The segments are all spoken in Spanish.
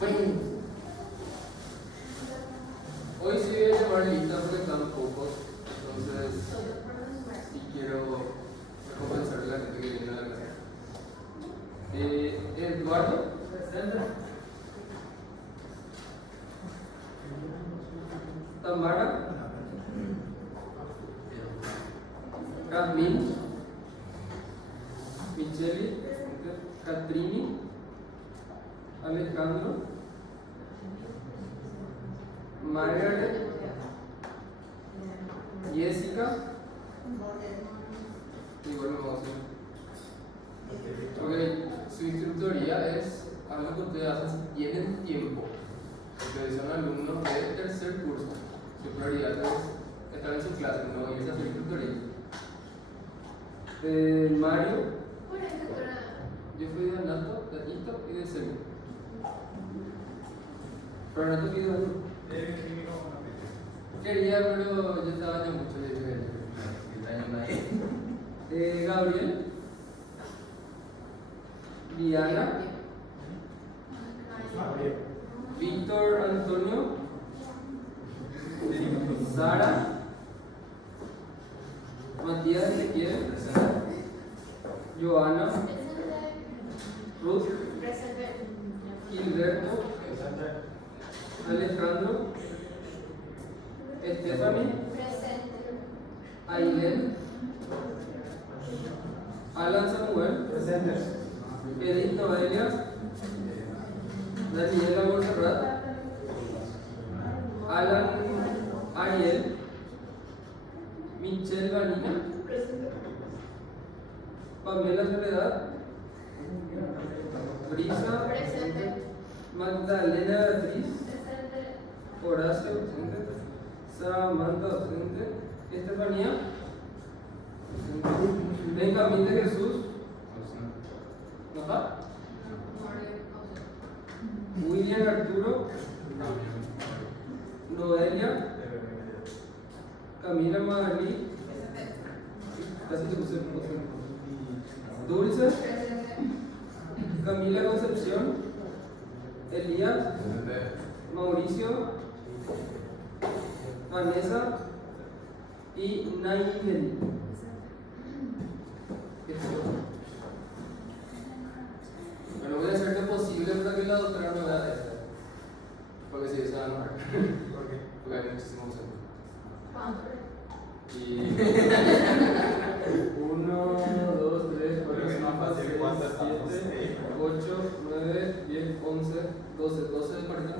Bueno, hoy sí voy a llamar lista porque están pocos, entonces sí quiero recompensar a la gente que viene a la clase. Eduardo, Tamara, Cadmin, Micheli, Catrini, Alejandro, Margaret, Jessica, y bueno, vamos a hacer. Ok, su instructoría es algo que ustedes hacen si tienen tiempo, porque son alumnos de tercer curso. Su prioridad es estar en su clase, no irse a su instructoría. Mario, yo fui de Anato, de Ito y de Semi. Pero Anato fui de uno. Quería, pero yo estaba ya mucho de Gabriel, Diana, Víctor Antonio, Sara, Matías Ezequiel, Joana, Ruth, Gilberto, Alejandro, Stephanie, Ailén, Alan Samuel, Edith Noelia, Daniela Montserrat, Alan Ariel, Michelle Vanina, Pamela Soledad, Brisa, Magdalena Beatriz, Horacio ausente, Samantha ausente, Estefanía, Benjamín de Jesús, ¿no está? William Arturo, Noelia, Camila Magalí, casi se puse Dulce, Camila Concepción, Elías, Mauricio, Vanessa y Naimeli. Bueno, voy a hacer lo posible para que la doctora no vea esto. Porque si se va a enojar. ¿Por qué? Porque hay muchísimos centros. Y 1, 2, 3, 4, 5, 6, 7, 8, 9, 10, 11, 12, 12 de 40.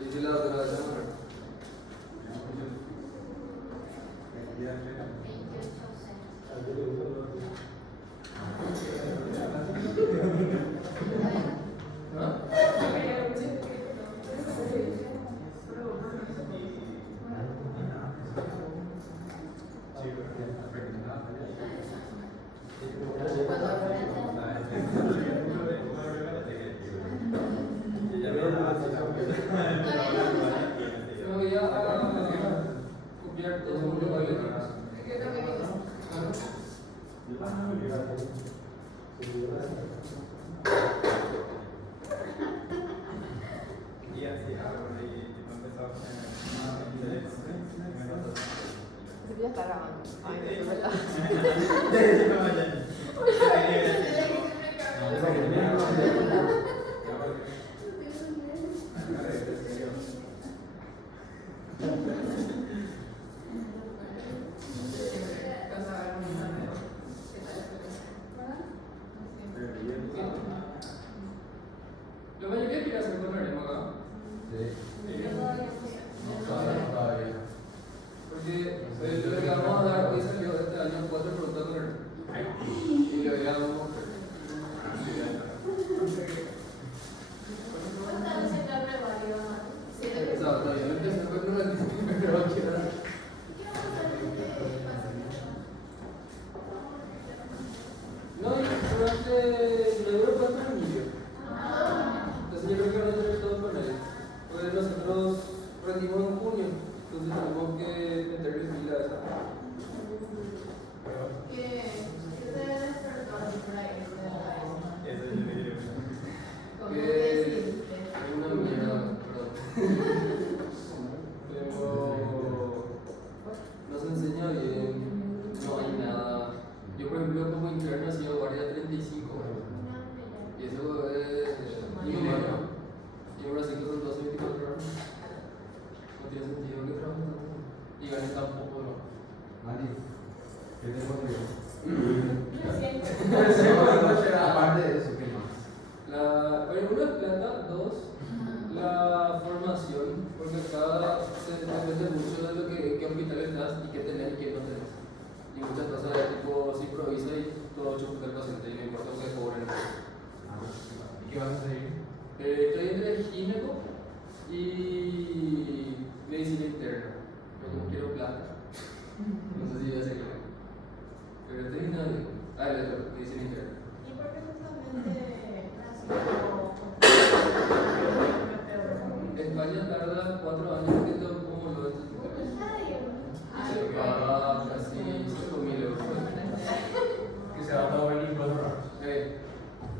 Y si la doctora se va a enojar. Voy a copiar todos los valores. Ya está grabando. Ay, no, es verdad. La mayoría quiere hacer con harem acá. Porque lo que vamos a dar hoy salió este año 4 preguntas con harem. Y le voy a dar un qué vas a seguir? Estoy entre gineco y medicina interna. Pero como quiero plata, no sé si voy a seguir. Pero estoy en el otro, medicina interna. ¿Y por qué justamente España tarda 4 años que todo como lo de estos lugares. Se paga casi 5.000 euros. Que se va todo a venir 4 horas.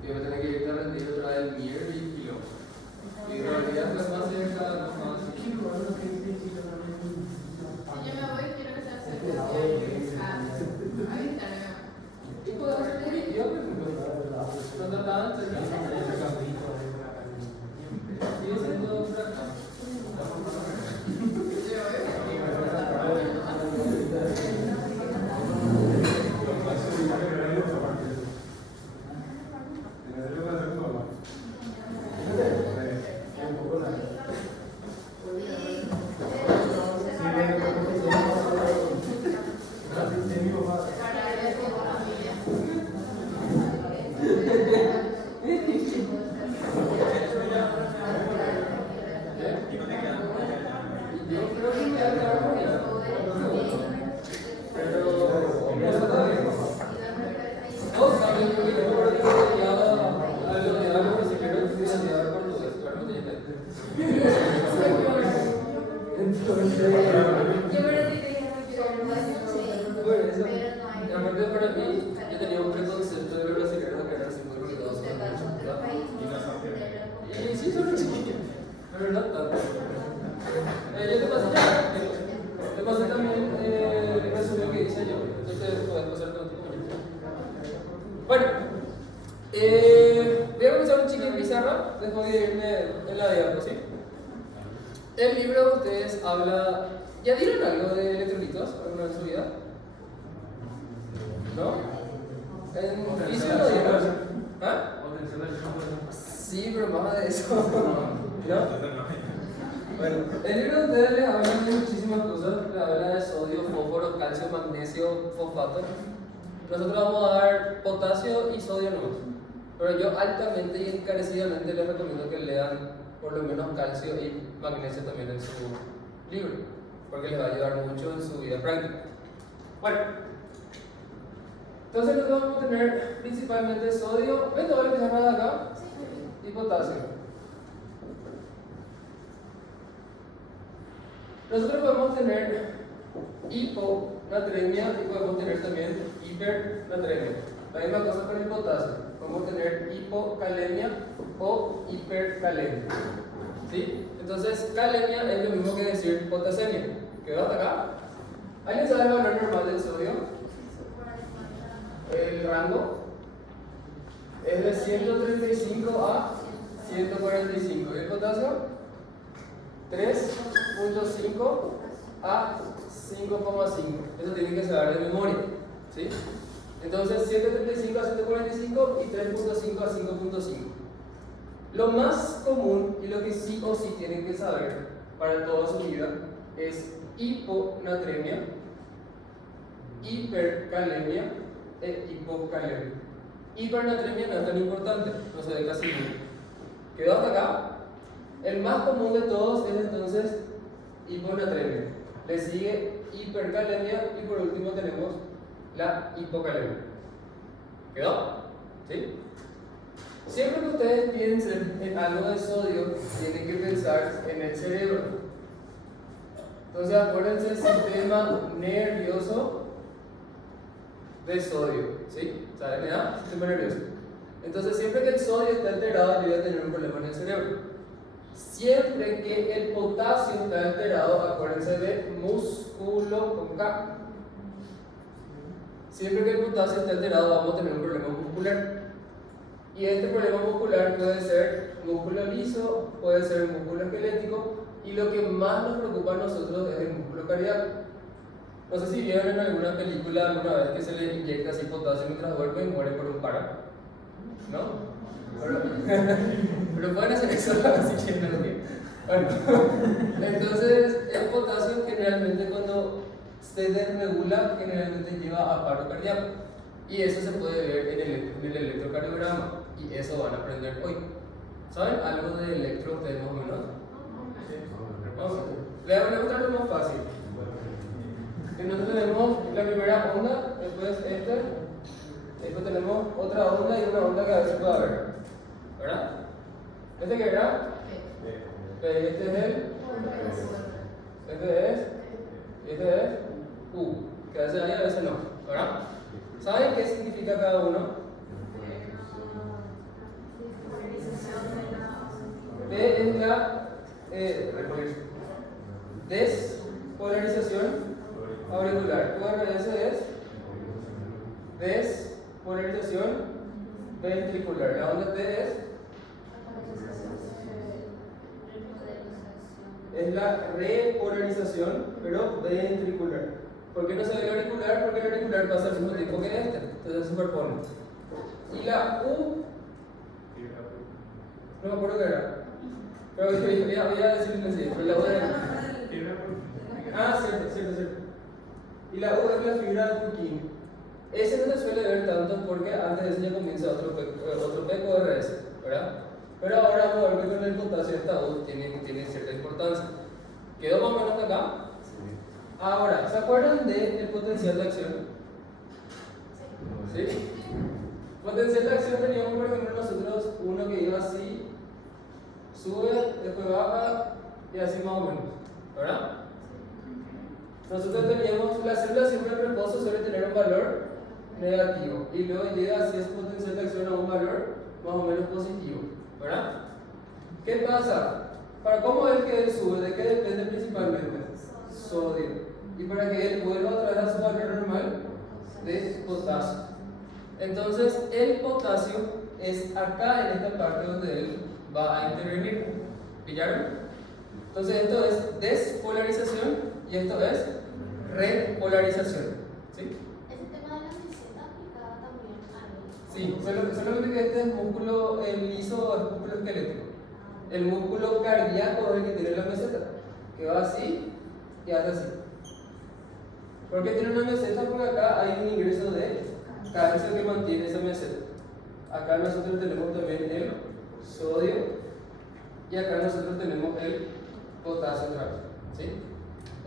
Y voy a tener que ir a rendir otra vez el Mier y Kilo. Y en realidad es más cerca, no más. Si yo me voy, quiero que sea cerca a visitarme. Y podemos hacer un video, por ejemplo. No está tan cerca. Sigue siendo fracaso. Yo creo que me va a quedar con ella. Pero eso está bien. No, también porque yo me acuerdo que estudiaba algo que si quiero estudiar portugués, pero no tiene. Entonces, Yo me lo dije que bueno, eso. Y aparte para mí, yo tenía un preconcepto de los brasileños que eran así muy ruidosos. Y sí, son los chiquillos, pero no tanto. Yo te pasé también el resumen que hice yo, entonces puedes pasar todo el tiempo. Bueno, voy a comenzar un chiquín pizarra, después de irme en la diapo, ¿sí? El libro de ustedes habla. ¿Ya vieron algo de electrolitos alguna vez en su vida? ¿No? ¿En física lo vieron? ¿Ah? Sí, pero más de eso. ¿No? Bueno, el libro de ustedes les habla de muchísimas cosas. Les habla de sodio, fósforo, calcio, magnesio, fosfato. Nosotros vamos a dar potasio y sodio nomás. Pero yo altamente y encarecidamente les recomiendo que lean por lo menos calcio y magnesio también en su libro, porque les va a ayudar mucho en su vida práctica. Bueno, entonces lo que vamos a tener principalmente sodio, ¿ven todo lo que se llama de acá? Y potasio. Nosotros podemos tener hiponatremia y podemos tener también hipernatremia. La misma cosa con el potasio. Podemos tener hipocalemia o hipercalemia. ¿Sí? Entonces, calemia es lo mismo que decir potasemia. ¿Quedó hasta acá? ¿Alguien sabe el valor normal del sodio? El rango es de 135 a 145. ¿Y el potasio? 3.5 a 5.5. Eso tienen que saber de memoria. ¿Sí? Entonces 135 a 145 y 3.5 a 5.5. Lo más común y lo que sí o sí tienen que saber para toda su vida es hiponatremia, hipercalemia e hipocalemia. Hipernatremia no es tan importante, no se ve casi nada. ¿Quedó hasta acá? El más común de todos es entonces hiponatremia. Le sigue hipercalemia y por último tenemos la hipocalemia. ¿Quedó? ¿Sí? Siempre que ustedes piensen en algo de sodio, tienen que pensar en el cerebro. Entonces acuérdense del sistema nervioso de sodio. ¿Sí? ¿Saben qué da? Sistema nervioso. Entonces siempre que el sodio está alterado, yo voy a tener un problema en el cerebro. Siempre que el potasio está alterado, acuérdense de músculo con K. Siempre que el potasio está alterado, vamos a tener un problema muscular. Y este problema muscular puede ser músculo liso, puede ser músculo esquelético, y lo que más nos preocupa a nosotros es el músculo cardíaco. No sé si vieron en alguna película alguna vez que se le inyecta así potasio mientras duerme y muere por un paro. ¿No? Pero pueden hacer eso si quieren, ¿no? Bueno, entonces el potasio generalmente cuando se desregula generalmente lleva a paro cardíaco, y eso se puede ver en el electrocardiograma, y eso van a aprender hoy. ¿Saben algo de electro ustedes más o menos? Vamos, le voy a mostrar lo más fácil. Entonces tenemos la primera onda, después después tenemos otra onda y una onda que a veces pueda ver. ¿Verdad? ¿Este qué era? Este es el, este es U, que a veces hay, a veces no. ¿Verdad? ¿Saben qué significa cada uno? D es la despolarización auricular. URS es despolarización ventricular. La onda T es la repolarización, pero ventricular. ¿Por qué no se ve el auricular? Porque el auricular pasa al mismo tiempo que este, entonces se superpone. Y la U, no me acuerdo qué era, pero voy a decirlo así, pero la U era... Ah, cierto. Y la U es la fibra de Purkinje. Ese no se suele ver tanto porque antes de eso ya comienza otro PQRS, ¿verdad? Pero ahora vamos a ver que con el potasio esta U tiene cierta importancia. ¿Quedó más o menos hasta acá? Ahora, ¿se acuerdan del potencial de acción? ¿Sí? Potencial de acción teníamos, por ejemplo, nosotros uno que iba así, sube, después baja y así más o menos, ¿verdad? Nosotros teníamos, la célula siempre en reposo suele tener un valor negativo y luego llega así ese potencial de acción a un valor más o menos positivo, ¿verdad? ¿Qué pasa? ¿Para cómo es que él sube? ¿De qué depende principalmente? Sodio. Y para que él vuelva otra vez a su valor normal, de potasio. Entonces, el potasio es acá en esta parte donde él va a intervenir. ¿Pillaron? Entonces, esto es despolarización y esto es repolarización. ¿Sí? Ese tema de la meseta aplicaba también a Sí, solamente que este es músculo, el liso es músculo esquelético. El músculo cardíaco es el que tiene la meseta, que va así y hace así. ¿Por qué tiene una meseta? Porque acá hay un ingreso de calcio que mantiene esa meseta. Acá nosotros tenemos también el sodio y acá nosotros tenemos el potasio otra vez. ¿Sí?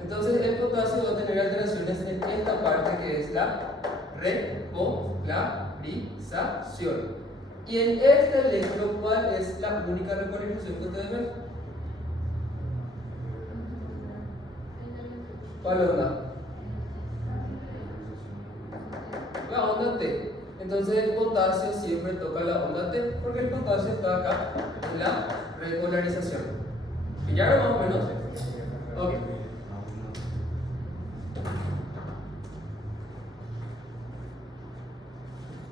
Entonces el potasio va a tener alteraciones en esta parte que es la repolarización. Y en este electro, ¿cuál es la única repolarización que ustedes ven? ¿Cuál onda? La onda T. Entonces el potasio siempre toca la onda T porque el potasio está acá en la repolarización. ¿Pillaron más o menos? Ok.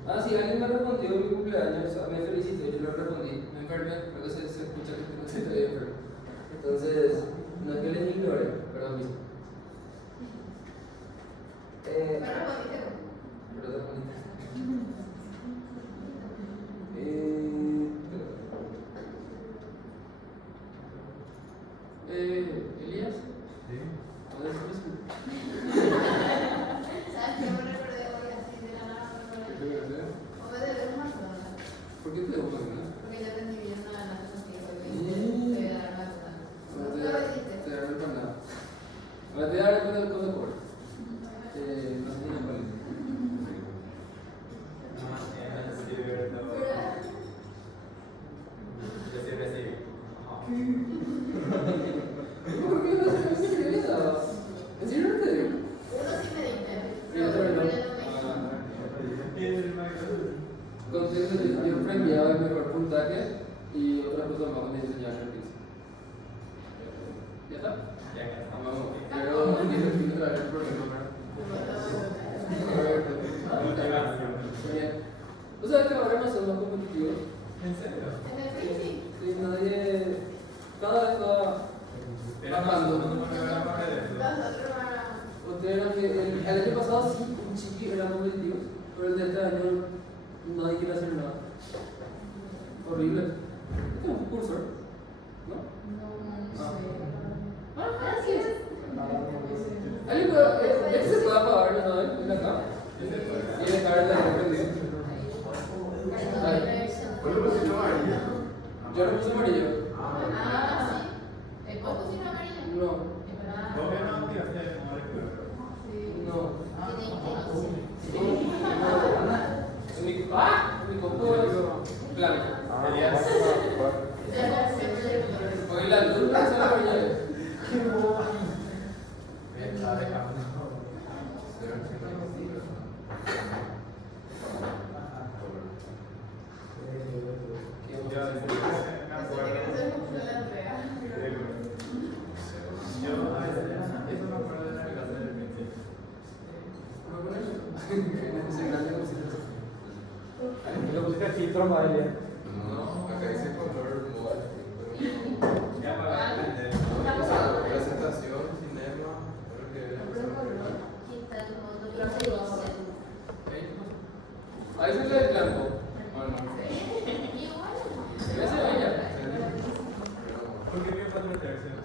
Ah, sí, alguien me respondió en mi cumpleaños, o sea, me felicitó, yo lo respondí. Me enfermé, creo que se escucha que no estoy enfermo. Entonces, no es que les ignore, perdón, mismo. Pero te respondiste. Elías. Sí. ¿Puedes decirme? ¿Sabes qué me recordé hoy así de la nada? ¿Qué te parece? O me debe una sola. ¿Por qué te debo una? Porque ya te envié una nata contigo y te voy a dar una nota. No ¿No te lo dijiste? daré para nada. Ahora te daré cuenta del cosa por. No sé si me parece. ¿Por qué no se me realiza? ¿En serio no te digo? Uno sí me diste. Y otro no. Contento, yo premiaba el mejor puntaje y otra cosa más me enseñaba el piso. ¿Ya está? Vamos, pero tiene otra vez el problema. Bien. ¿Tú sabes que ahora no son más competitivos? ¿En serio? En el frisbee. Sí, nadie. Cada vez va bajando. Nosotros van Ustedes eran que el año pasado sí, un chiqui eran competitivos, pero el de este año nadie quiere hacer nada. Horrible. Este es un cursor, ¿no? Gracias. ¿Alguien puede, este se puede apagar, ¿no saben? Es de acá. Y dejar el de reprendido. ¿Cuál es la versión amarilla? Yo no puse amarillo. Ah, sí. ¿Vos pusiste amarillo? No. ¿Vos que no tiraste amarillo? No. Tiene inteligencia. Mi compu es blanco. Elías. Oye, la luz no es amarilla. Está dejando. Lo pusiste filtro Madelia. No, acá dice color moda. Ya para Presentación, cinema, creo que ahí se ve el blanco. Bueno, ese es ella. ¿Por qué tiene 4 tercios?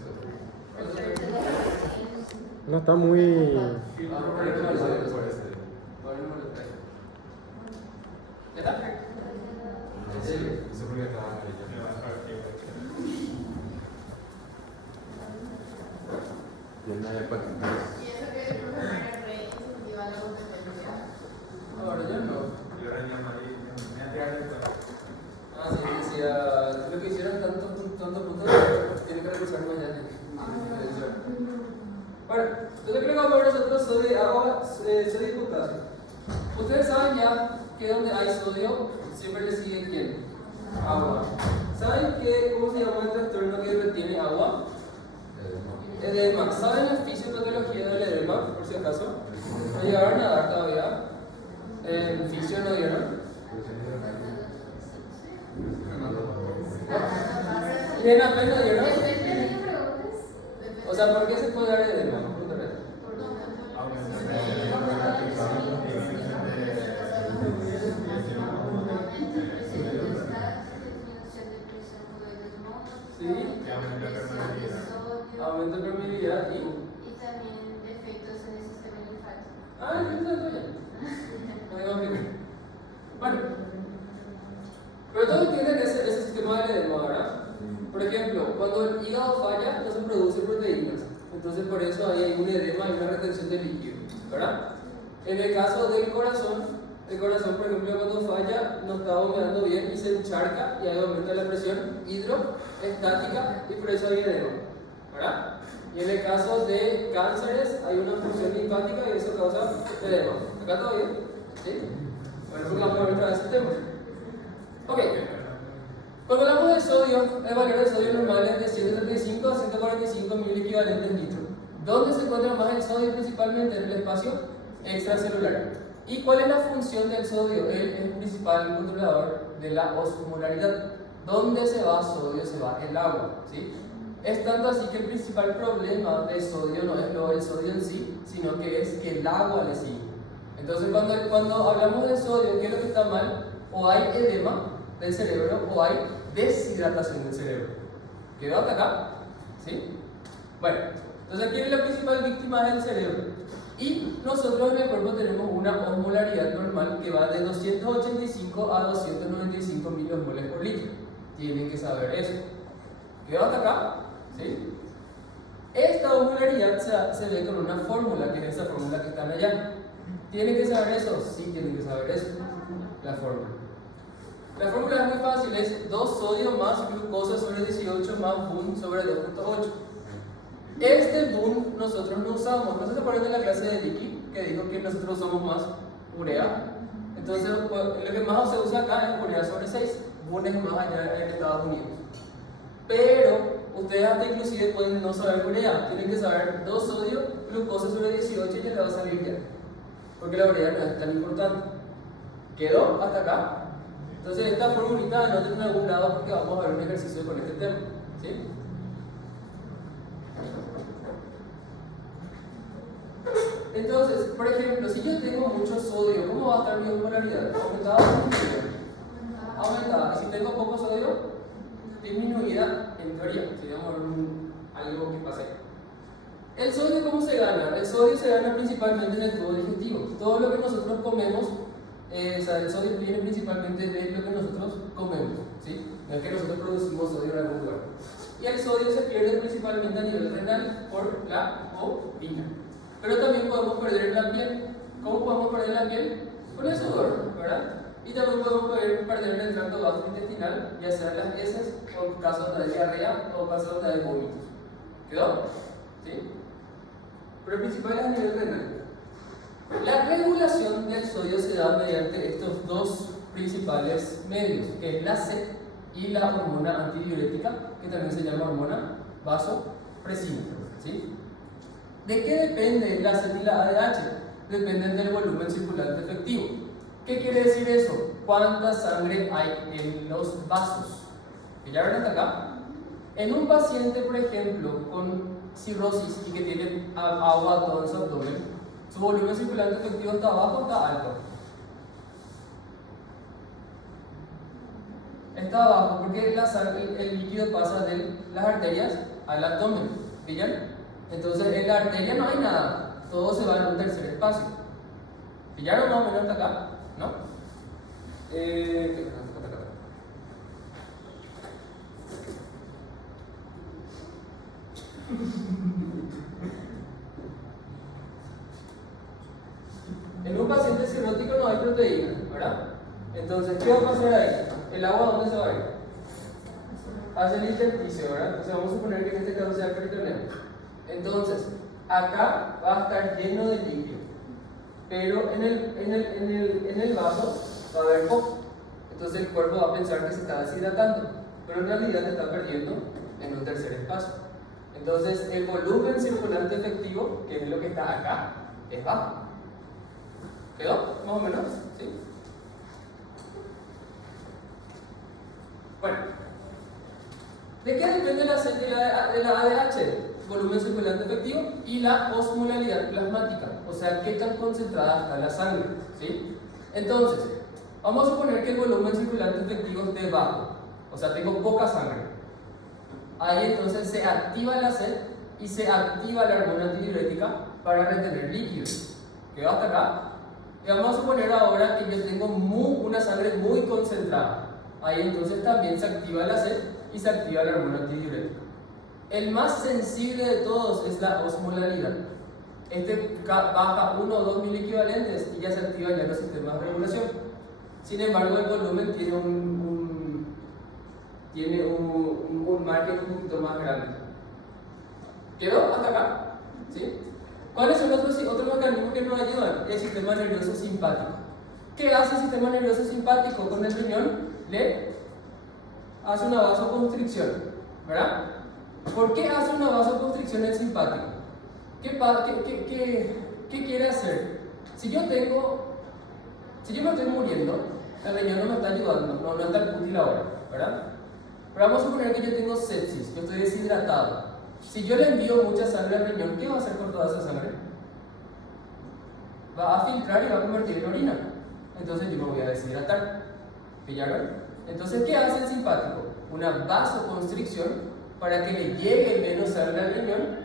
No está muy. ¿Ya está? Eso porque estaba amarillo. Llena de patitas. Y eso que el profesor era re incentiva la competencia. Ahora yo no. Yo era en amarillo. Me ha tirado el Ah, sí, decía, lo que hicieron tantos puntos, tienen que recursar mañana. Bueno, entonces creo que vamos a ver nosotros sodio, agua, sodio y potasio. Ustedes saben ya que donde hay sodio, siempre le sigue ¿quién? Agua. ¿Saben que, cómo se llama el trastorno que retiene agua? Edema. ¿Saben la fisiopatología del edema, por si acaso? ¿No llegaron a dar todavía? ¿En fisio no dieron? ¿Bien apenas dieron? O sea, ¿por qué se puede dar edema? Pregúntame. Sí, aumento de permeabilidad y... también defectos en el sistema linfático. Ah, ¿qué es eso ya? No digo que... Bueno, pero todos tienen ese sistema de edema, ¿verdad? Por ejemplo, cuando el hígado falla, no se producen proteínas. Entonces, por eso ahí hay un edema y una retención de líquido, ¿verdad? En el caso del corazón, el corazón, por ejemplo, cuando falla, no está bombeando bien y se encharca y ahí aumenta la presión hidroestática y por eso hay edema, ¿verdad? Y en el caso de cánceres, hay una función linfática y eso causa edema. ¿Acá todo bien? ¿Sí? Bueno, pues vamos a ver otra vez el tema. Ok. Cuando hablamos de sodio, el valor de sodio normal es de 135 a 145 mil equivalentes litros. ¿Dónde se encuentra más el sodio? Principalmente en el espacio extracelular. ¿Y cuál es la función del sodio? Él es el principal controlador de la osmolaridad. ¿Dónde se va sodio? Se va el agua, ¿sí? Es tanto así que el principal problema de sodio no es lo del sodio en sí, sino que es que el agua le sigue. Entonces, cuando hablamos de sodio, ¿qué es lo que está mal? O hay edema del cerebro o hay deshidratación del cerebro. ¿Quedó hasta acá? ¿Sí? Bueno, entonces aquí es la principal víctima del cerebro. Y nosotros en el cuerpo tenemos una osmolaridad normal que va de 285 a 295 milosmoles por litro. Tienen que saber eso. ¿Quedó hasta acá? ¿Sí? Esta osmolaridad se ve con una fórmula, que es esa fórmula que están allá. ¿Tienen que saber eso? Sí, tienen que saber eso. La fórmula. La fórmula es muy fácil, es 2 sodio más glucosa sobre 18 más BUN sobre 2.8. Este BUN nosotros no usamos. ¿No se acuerdan de la clase de Vicky que dijo que nosotros somos más urea? Entonces, pues, lo que más se usa acá es urea sobre 6. BUN es más allá en Estados Unidos. Pero ustedes hasta inclusive pueden no saber urea. Tienen que saber 2 sodio, glucosa sobre 18 y ya le va a salir bien. Porque la urea no es tan importante. ¿Quedó hasta acá? Entonces esta formulita anoten en algún lado porque vamos a ver un ejercicio con este tema. ¿Sí? Entonces, por ejemplo, si yo tengo mucho sodio, ¿cómo va a estar mi osmolaridad? ¿Aumentada o disminuida? Aumentada. Y si tengo poco sodio, disminuida en teoría. Sería algo que pase. ¿El sodio cómo se gana? El sodio se gana principalmente en el tubo digestivo. Todo lo que nosotros comemos, el sodio viene principalmente de lo que nosotros comemos, ¿sí? No es que nosotros producimos sodio en algún lugar. Y el sodio se pierde principalmente a nivel renal por la orina. Pero también podemos perder en la piel. ¿Cómo podemos perder en la piel? Con el sudor, ¿verdad? Y también podemos perder en el tracto gastrointestinal, ya sea en las heces, o en casos donde hay diarrea, o en casos donde hay vómitos. ¿Quedó? ¿Sí? Pero principal es a nivel renal. La regulación del sodio se da mediante estos dos principales medios, que es la sed y la hormona antidiurética, que también se llama hormona vasopresina. ¿Sí? ¿De qué depende la sed y la ADH? Dependen del volumen circulante efectivo. ¿Qué quiere decir eso? ¿Cuánta sangre hay en los vasos? ¿Ya ven hasta acá? En un paciente, por ejemplo, con cirrosis y que tiene agua todo en su abdomen, ¿su volumen circulante efectivo está bajo o está alto? Está bajo porque el líquido pasa de las arterias al abdomen. ¿Pillan? Entonces en la arteria no hay nada, todo se va en un tercer espacio. ¿Pillaron más o menos hasta acá? ¿No? En un paciente cirrótico no hay proteína, ¿verdad? Entonces, ¿qué va a pasar ahí? ¿El agua dónde se va a ir? Hacia el intersticio, ¿verdad? Entonces vamos a suponer que en este caso sea el peritoneo. Entonces, acá va a estar lleno de líquido, pero en el vaso va a haber poco. Entonces el cuerpo va a pensar que se está deshidratando, pero en realidad se está perdiendo en un tercer espacio. Entonces el volumen circulante efectivo, que es lo que está acá, es bajo. ¿Quedó? Más o menos, ¿sí? Bueno, ¿de qué depende la sed de la ADH? Volumen circulante efectivo y la osmolalidad plasmática, o sea, qué tan concentrada está la sangre, ¿sí? Entonces, vamos a suponer que el volumen circulante efectivo esté bajo, o sea, tengo poca sangre. Ahí entonces se activa la sed y se activa la hormona antidiurética para retener líquidos. ¿Quedó hasta acá? Y vamos a suponer ahora que yo tengo una sangre muy concentrada. Ahí entonces también se activa la sed y se activa la hormona antidiurética. El más sensible de todos es la osmolalidad. Este baja 1 o 2 mil equivalentes y ya se activan ya los sistemas de regulación. Sin embargo, el volumen tiene un margen un poquito más grande. ¿Quedó hasta acá? ¿Sí? ¿Cuáles son otros mecanismos que nos ayudan? El sistema nervioso simpático. ¿Qué hace el sistema nervioso simpático? Con el riñón le hace una vasoconstricción, ¿verdad? ¿Por qué hace una vasoconstricción el simpático? ¿Qué quiere hacer? Si yo me estoy muriendo, el riñón no me está ayudando, no está el útil ahora, ¿verdad? Pero vamos a suponer que yo tengo sepsis, yo estoy deshidratado. Si yo le envío mucha sangre al riñón, ¿qué va a hacer con toda esa sangre? Va a filtrar y va a convertir en orina. Entonces yo me voy a deshidratar. ¿Pillaron? Entonces, ¿qué hace el simpático? Una vasoconstricción para que le llegue menos sangre al riñón.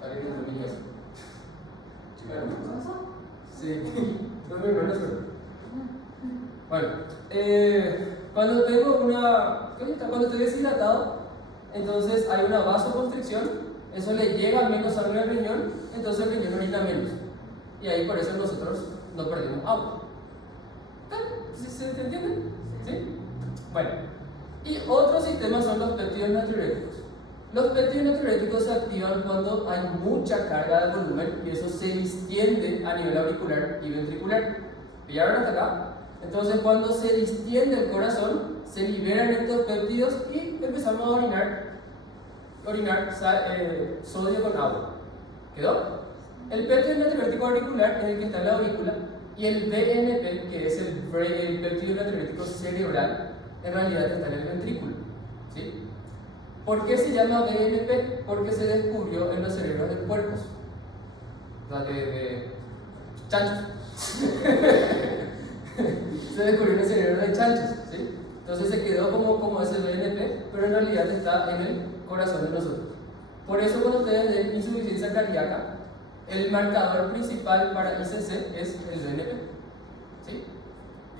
Para que no me eso. Sí, no me acuerdo. Bueno, cuando estoy deshidratado, entonces hay una vasoconstricción, eso le llega menos sangre al riñón, entonces el riñón orina menos. Y ahí por eso nosotros no perdemos agua. ¿Se entiende? ¿Sí? Bueno, y otro sistema son los péptidos natriuréticos. Los péptidos natriuréticos se activan cuando hay mucha carga de volumen y eso se distiende a nivel auricular y ventricular. ¿Pillaron hasta acá? Entonces, cuando se distiende el corazón, se liberan estos péptidos y empezamos a orinar sodio con agua. ¿Quedó? El péptido natriurético auricular es el que está en la aurícula y el BNP, que es el péptido natriurético cerebral, en realidad está en el ventrículo. ¿Sí? ¿Por qué se llama BNP? Porque se descubrió en los cerebros de puercos, o sea, de chanchos. Se descubrió en el cerebro de chanchos, ¿sí? Entonces se quedó como ese BNP, pero en realidad está en el corazón de nosotros. Por eso cuando ustedes den insuficiencia cardíaca, el marcador principal para ICC es el BNP. ¿Sí?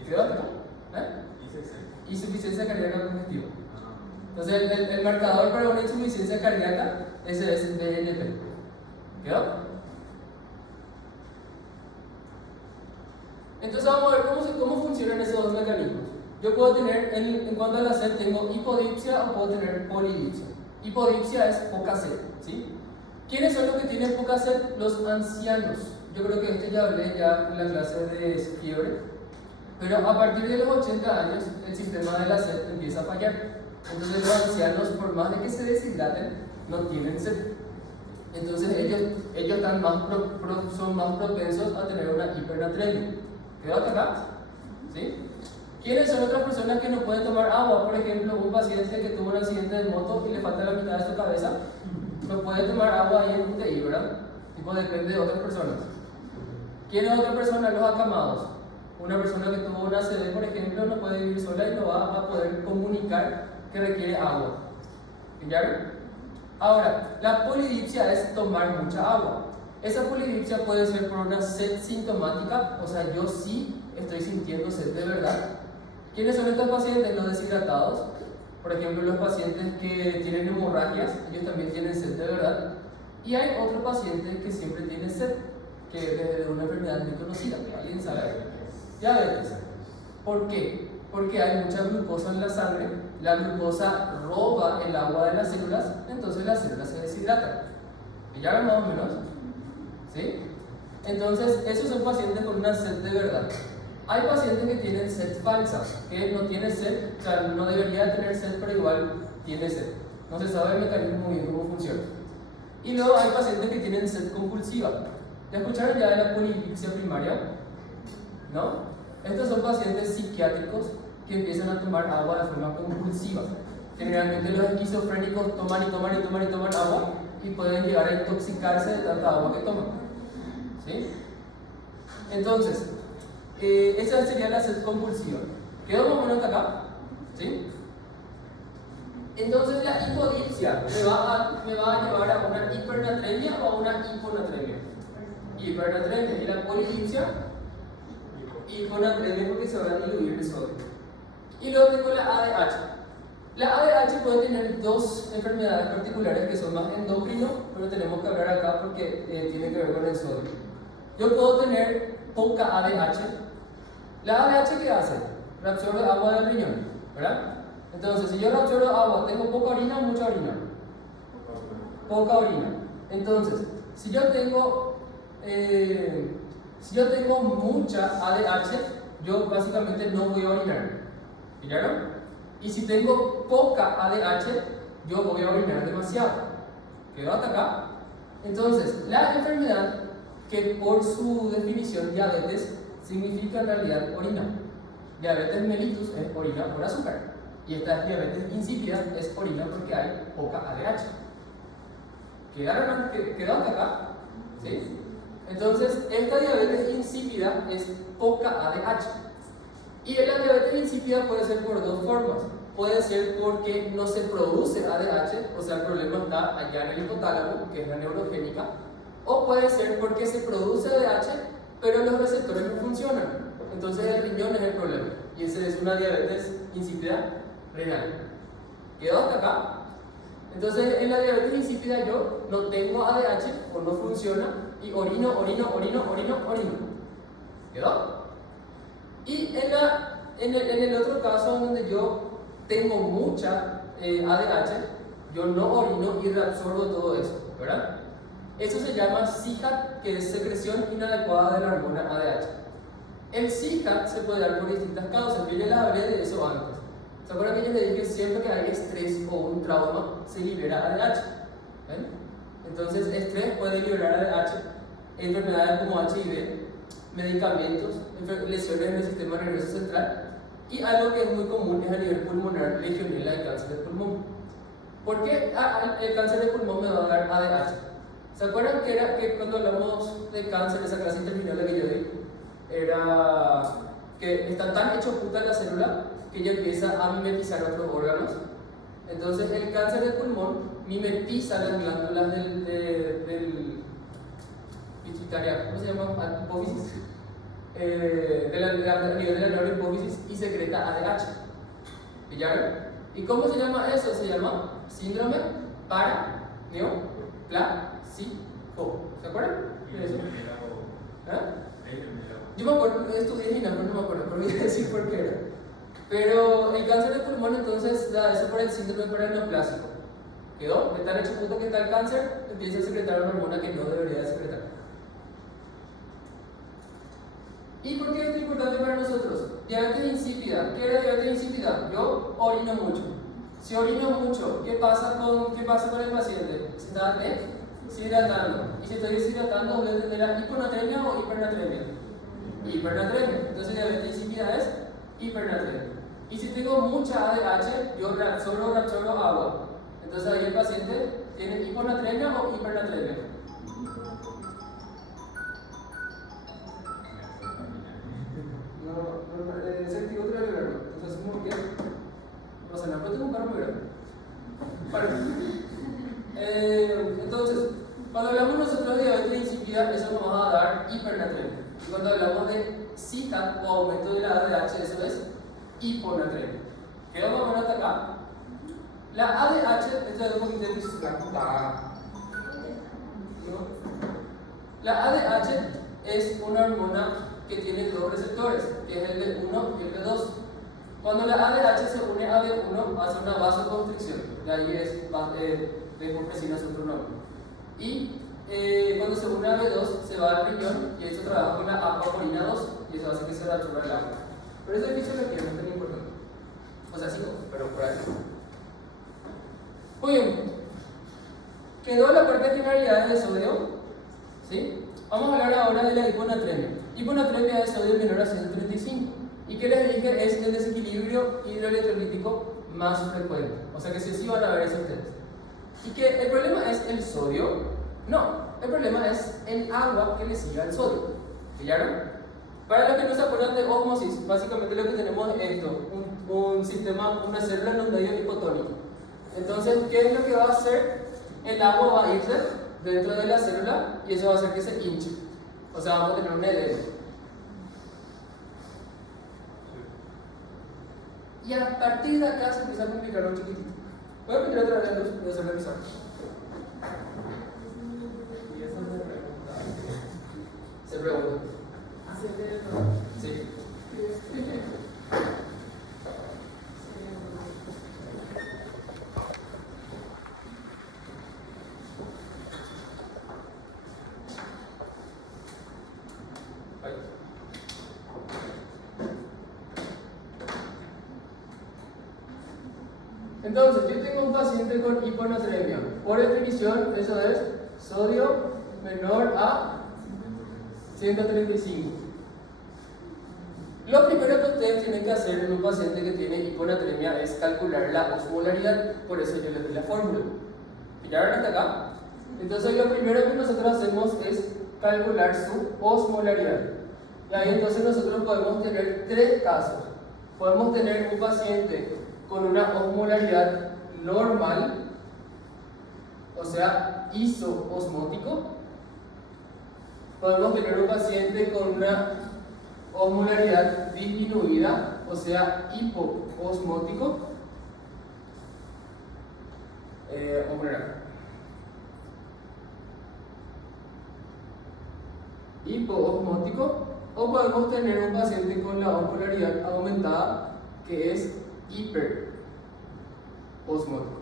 ¿Y quedó acá? ¿Eh? ICC insuficiencia cardíaca congestiva. Entonces el marcador para una insuficiencia cardíaca, ese es BNP. ¿Quedó? Entonces vamos a ver cómo funcionan esos dos mecanismos. Yo puedo tener, en cuanto a la sed, tengo hipodipsia o puedo tener polidipsia. Hipodipsia es poca sed, ¿sí? ¿Quiénes son los que tienen poca sed? Los ancianos. Yo creo que esto ya hablé ya en la clase de fiebre. Pero a partir de los 80 años, el sistema de la sed empieza a fallar. Entonces los ancianos, por más de que se deshidraten, no tienen sed. Entonces ellos están son más propensos a tener una hipernatremia. ¿Quedó acá? ¿Sí? ¿Quiénes son otras personas que no pueden tomar agua? Por ejemplo, un paciente que tuvo un accidente de moto y le falta la mitad de su cabeza, no puede tomar agua ahí en UTI, ¿verdad? Tipo, depende de otras personas. ¿Quién es otra persona? Los acamados. Una persona que tuvo una ACV, por ejemplo, no puede vivir sola y no va a poder comunicar que requiere agua. ¿Ya? Ahora, la polidipsia es tomar mucha agua. Esa polidipsia puede ser por una sed sintomática, o sea, yo sí estoy sintiendo sed de verdad. ¿Quiénes son estos pacientes? Los deshidratados. Por ejemplo, los pacientes que tienen hemorragias, ellos también tienen sed de verdad. Y hay otro paciente que siempre tiene sed, que es de una enfermedad muy conocida. ¿Alguien sabe? Diabetes. ¿Por qué? Porque hay mucha glucosa en la sangre. La glucosa roba el agua de las células, entonces las células se deshidratan. ¿Y ya ven más o menos? ¿Sí? Entonces, esos son pacientes con una sed de verdad. Hay pacientes que tienen sed falsa, que no tienen sed, o sea, no debería tener sed, pero igual tiene sed. No se sabe el mecanismo muy bien cómo funciona. Y luego hay pacientes que tienen sed compulsiva. ¿Ya escucharon ya de la polidipsia primaria? ¿No? Estos son pacientes psiquiátricos que empiezan a tomar agua de forma compulsiva. Generalmente los esquizofrénicos toman agua y pueden llegar a intoxicarse de tanta agua que toman. ¿Sí? Entonces, esa sería la sed compulsiva. ¿Quedó más o menos hasta acá? ¿Sí? Entonces la hipodipsia me va a llevar a una hipernatremia o a una hiponatremia. Hipernatremia. Y la polidipsia, hiponatremia porque se va a diluir el sodio. Y luego tengo la ADH. La ADH puede tener dos enfermedades particulares que son más endocrinos, pero tenemos que hablar acá porque tiene que ver con el sodio. Yo puedo tener poca ADH. ¿La ADH qué hace? Reabsorbe agua del riñón, ¿verdad? Entonces, si yo reabsorbo agua, ¿tengo poca orina o mucha orina? Poca orina. Entonces, si yo tengo mucha ADH, yo básicamente no voy a orinar. ¿Pillaron? Y si tengo poca ADH, yo voy a orinar demasiado. ¿Quedó hasta acá? Entonces, la enfermedad, que por su definición diabetes, significa en realidad orina. Diabetes mellitus es orina por azúcar. Y esta diabetes insípida es orina porque hay poca ADH. ¿Quedó hasta acá? ¿Sí? Entonces, esta diabetes insípida es poca ADH. Y la diabetes insípida puede ser por dos formas. Puede ser porque no se produce ADH, o sea, el problema está allá en el hipotálamo, que es la neurogénica, o puede ser porque se produce ADH, pero los receptores no funcionan. Entonces el riñón es el problema. Y esa es una diabetes insípida renal. ¿Quedó hasta acá? Entonces en la diabetes insípida yo no tengo ADH o no funciona y orino. ¿Quedó? Y en el otro caso donde yo tengo mucha ADH, yo no orino y reabsorbo todo eso, ¿verdad? Eso se llama SIHAT, que es secreción inadecuada de la hormona ADH. El SIHAT se puede dar por distintas causas, yo ya les hablé de eso antes. ¿Se acuerdan que yo les dije que siempre que hay estrés o un trauma se libera ADH? ¿Ven? Entonces, estrés puede liberar ADH, enfermedades como HIV, medicamentos, lesiones en el sistema nervioso central, y algo que es muy común es a nivel pulmonar, legionela y cáncer de pulmón. ¿Por qué el cáncer de pulmón me va a dar ADH? ¿Se acuerdan que cuando hablamos de cáncer, esa clase interminable que yo di, era que está tan hecho puta la célula que ella empieza a mimetizar otros órganos? Entonces el cáncer de pulmón mimetiza las glándulas del pituitaria, ¿cómo se llama? Hipófisis. A nivel de la neurohipófisis y secreta ADH. ¿Pillaron? ¿Y cómo se llama eso? Se llama síndrome paraneoplásico. ¿Se acuerdan de eso? Yo me acuerdo, estudié Gina, pero no me acuerdo, pero voy a decir por qué era. Pero el cáncer de pulmón entonces da eso por el síndrome paraneoplásico. ¿Quedó? De tal hecho punto que está el cáncer, empieza a secretar una hormona que no debería de secretar. ¿Y por qué es importante para nosotros? Diabetes insípida. ¿Qué era diabetes insípida? Yo orino mucho. Si orino mucho, ¿qué pasa con el paciente? Se está deshidratando. Y si estoy deshidratando, voy a tener hiponatremia o hipernatremia. Hipernatremia. Entonces, diabetes insípida es hipernatremia. Y si tengo mucha ADH, yo solo absorbo agua. Entonces, ahí el paciente tiene hiponatremia o hipernatremia. No, sentido triangular. Entonces, ¿cómo que? No pasa nada, pero tengo un carro muy grande. Vale. Entonces, cuando hablamos nosotros de diabetes insípida, eso nos va a dar hipernatremia. Y cuando hablamos de SICA o aumento de la ADH, eso es hiponatremia. ¿Quedó más o menos hasta acá? La ADH, esto es un poquito de La ADH es una hormona que tiene dos receptores, que es el B1 y el B2. Cuando la ADH se une a B1, hace una vasoconstricción, de ahí es descompresina su otro nombre. Y cuando se une a B2, se va al riñón y eso trabaja con la apaporina 2 y eso hace que se absorba el agua. Pero eso es fisiología, no es tan importante. O sea, sí, pero por ahí. Muy bien. Quedó la parte de finalidades de sodio. ¿Sí? Vamos a hablar ahora de la hiponatremia. Hiponatremia de sodio menor a 135. ¿Y qué les dije? Es el desequilibrio hidroelectrolítico más frecuente. O sea que sí van a ver eso ustedes. ¿Y que el problema es el sodio? No, el problema es el agua que le sigue al sodio. ¿Pillaron? Para los que no se acuerdan de ósmosis, básicamente lo que tenemos es esto: un sistema, una célula en un medio hipotónico. Entonces, ¿qué es lo que va a hacer? El agua va a irse dentro de la célula y eso va a hacer que se hinche. O sea, vamos a tener un edema. Y a partir de acá se empieza a complicar un chiquitito. Voy a pintar otra vez la luz, voy a hacer la pizarra. Se pregunta. Sí. Entonces, yo tengo un paciente con hiponatremia. Por definición, eso es sodio menor a 135. Lo primero que ustedes tienen que hacer en un paciente que tiene hiponatremia es calcular la osmolaridad. Por eso yo les doy la fórmula. ¿Pillaron hasta acá? Entonces, lo primero que nosotros hacemos es calcular su osmolaridad. Y ahí entonces nosotros podemos tener tres casos. Podemos tener un paciente con una osmolaridad normal, o sea, isoosmótico. Podemos tener un paciente con una osmolaridad disminuida, o sea, hipoosmótico. Hipoosmótico, o podemos tener un paciente con la osmolaridad aumentada, que es hiperosmótico.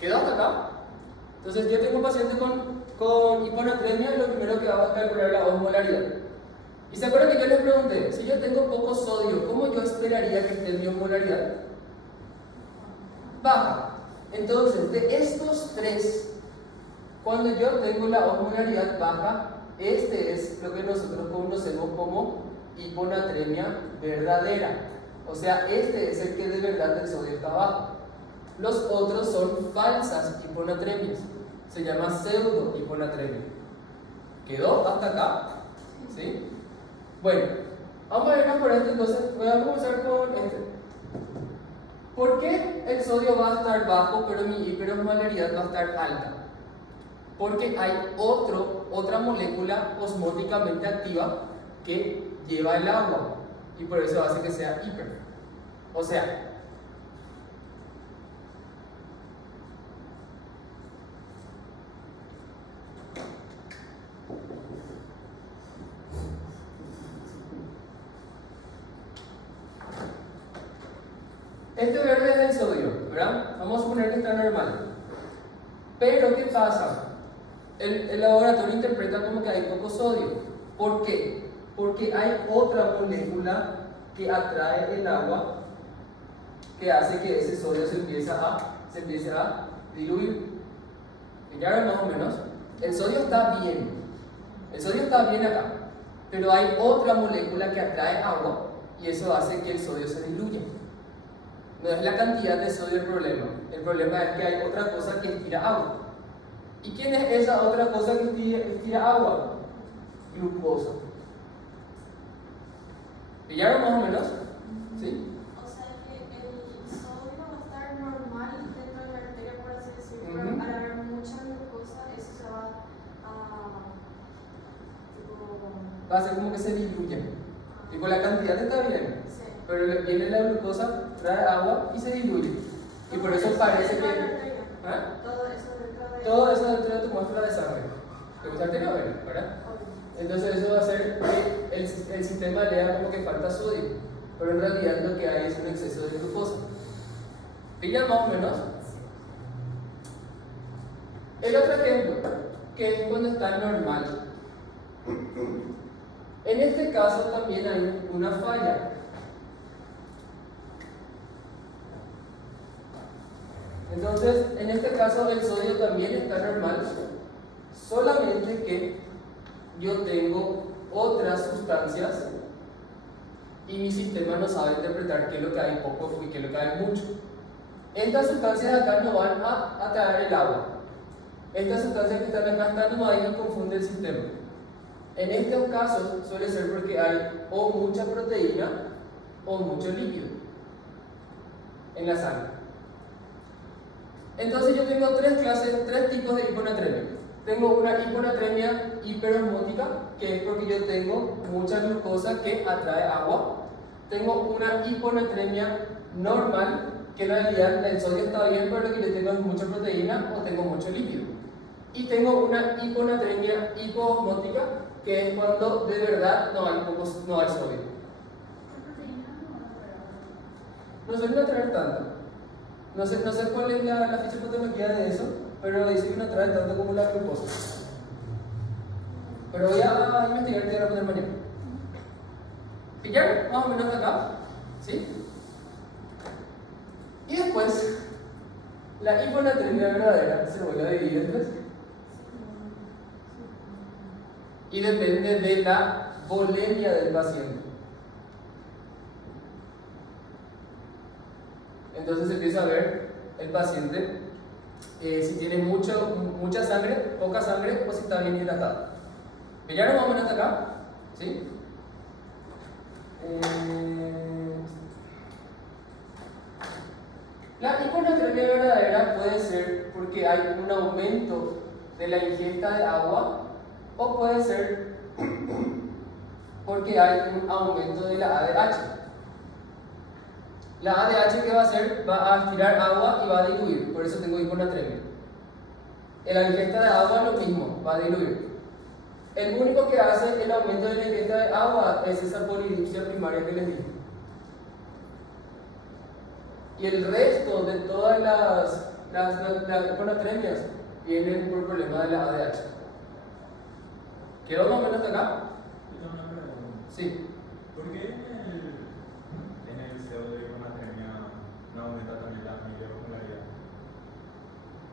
¿Quedó hasta acá? Entonces yo tengo un paciente con hiponatremia y lo primero que hago es calcular la osmolaridad. ¿Y se acuerdan que yo les pregunté? Si yo tengo poco sodio, ¿cómo yo esperaría que esté mi osmolaridad? Baja. Entonces, de estos tres, cuando yo tengo la osmolaridad baja, este es lo que nosotros conocemos como hiponatremia verdadera. O sea, este es el que de verdad el sodio está bajo. Los otros son falsas hiponatremias. Se llama pseudo hiponatremia. ¿Quedó hasta acá? ¿Sí? Bueno, vamos a vernos por esto. Entonces, voy a comenzar con este. ¿Por qué el sodio va a estar bajo pero mi hiperosmolaridad va a estar alta? Porque hay otra molécula osmóticamente activa que lleva el agua y por eso hace que sea hiper. O sea, este verde es el sodio, ¿verdad? Vamos a suponer que está normal. Pero, ¿qué pasa? El laboratorio interpreta como que hay poco sodio. ¿Por qué? Porque hay otra molécula que atrae el agua que hace que ese sodio se empiece a diluir. Ya ven más o menos. El sodio está bien. El sodio está bien acá. Pero hay otra molécula que atrae agua y eso hace que el sodio se diluya. No es la cantidad de sodio el problema. El problema es que hay otra cosa que estira agua. ¿Y quién es esa otra cosa que estira agua? Glucosa. ¿Pillaron más o menos? ¿Sí? O sea que el sodio va a estar normal dentro de la arteria, por así decirlo, Ujú. pero al haber mucha glucosa, eso se va a. Va a ser como que se diluya. Y con la cantidad está bien. Sí. Pero viene la glucosa, trae agua y se diluye. Y por eso parece dentro de la que. arteria. ¿Ah? Todo eso dentro de. Todo eso dentro de tu muestra de sangre. ¿Te gusta arteria, verdad? Entonces eso va a hacer que el sistema lea como que falta sodio, pero en realidad lo que hay es un exceso de glucosa. ¿Pillan más o menos? El otro ejemplo, que es cuando está normal. En este caso también hay una falla. Entonces, en este caso el sodio también está normal, solamente que yo tengo otras sustancias y mi sistema no sabe interpretar qué es lo que hay poco y qué es lo que hay mucho. Estas sustancias de acá no van a atraer el agua. Estas sustancias que están acá están nomás y confunde el sistema. En estos casos suele ser porque hay o mucha proteína o mucho líquido en la sangre. Entonces yo tengo tres tipos de hiponatremia. Tengo una hiponatremia hiperosmótica, que es porque yo tengo mucha glucosa que atrae agua. Tengo una hiponatremia normal, que en realidad el sodio está bien, pero lo que yo tengo es mucha proteína o tengo mucho líquido. Y tengo una hiponatremia hipoosmótica, que es cuando de verdad no hay sodio. No suelen atraer tanto. No sé cuál es la fisiopatología de eso, pero dice que no atrae tanto como la glucosa. Pero voy a investigar y te voy a poner mañana. ¿Pillaron? Más o menos de acá. ¿Sí? Y después, la hiponatremia verdadera se vuelve a dividir en tres. Y depende de la volemia del paciente. Entonces empieza a ver el paciente si tiene mucha sangre, poca sangre o si está bien hidratado. ¿Pillaron más o menos hasta acá? ¿Sí? La hiponatremia verdadera puede ser porque hay un aumento de la ingesta de agua o puede ser porque hay un aumento de la ADH. La ADH, ¿qué va a hacer? Va a aspirar agua y va a diluir, por eso tengo hiponatremia. En la ingesta de agua lo mismo, va a diluir. El único que hace el aumento de la ingesta de agua es esa polidipsia primaria que les dije. Y el resto de todas las hiponatremias vienen por problema de la ADH. ¿Quedó más o menos hasta acá? Yo tengo una pregunta. Sí. ¿Por qué en el pseudo-hiponatremia no aumenta también la miliosmolaridad?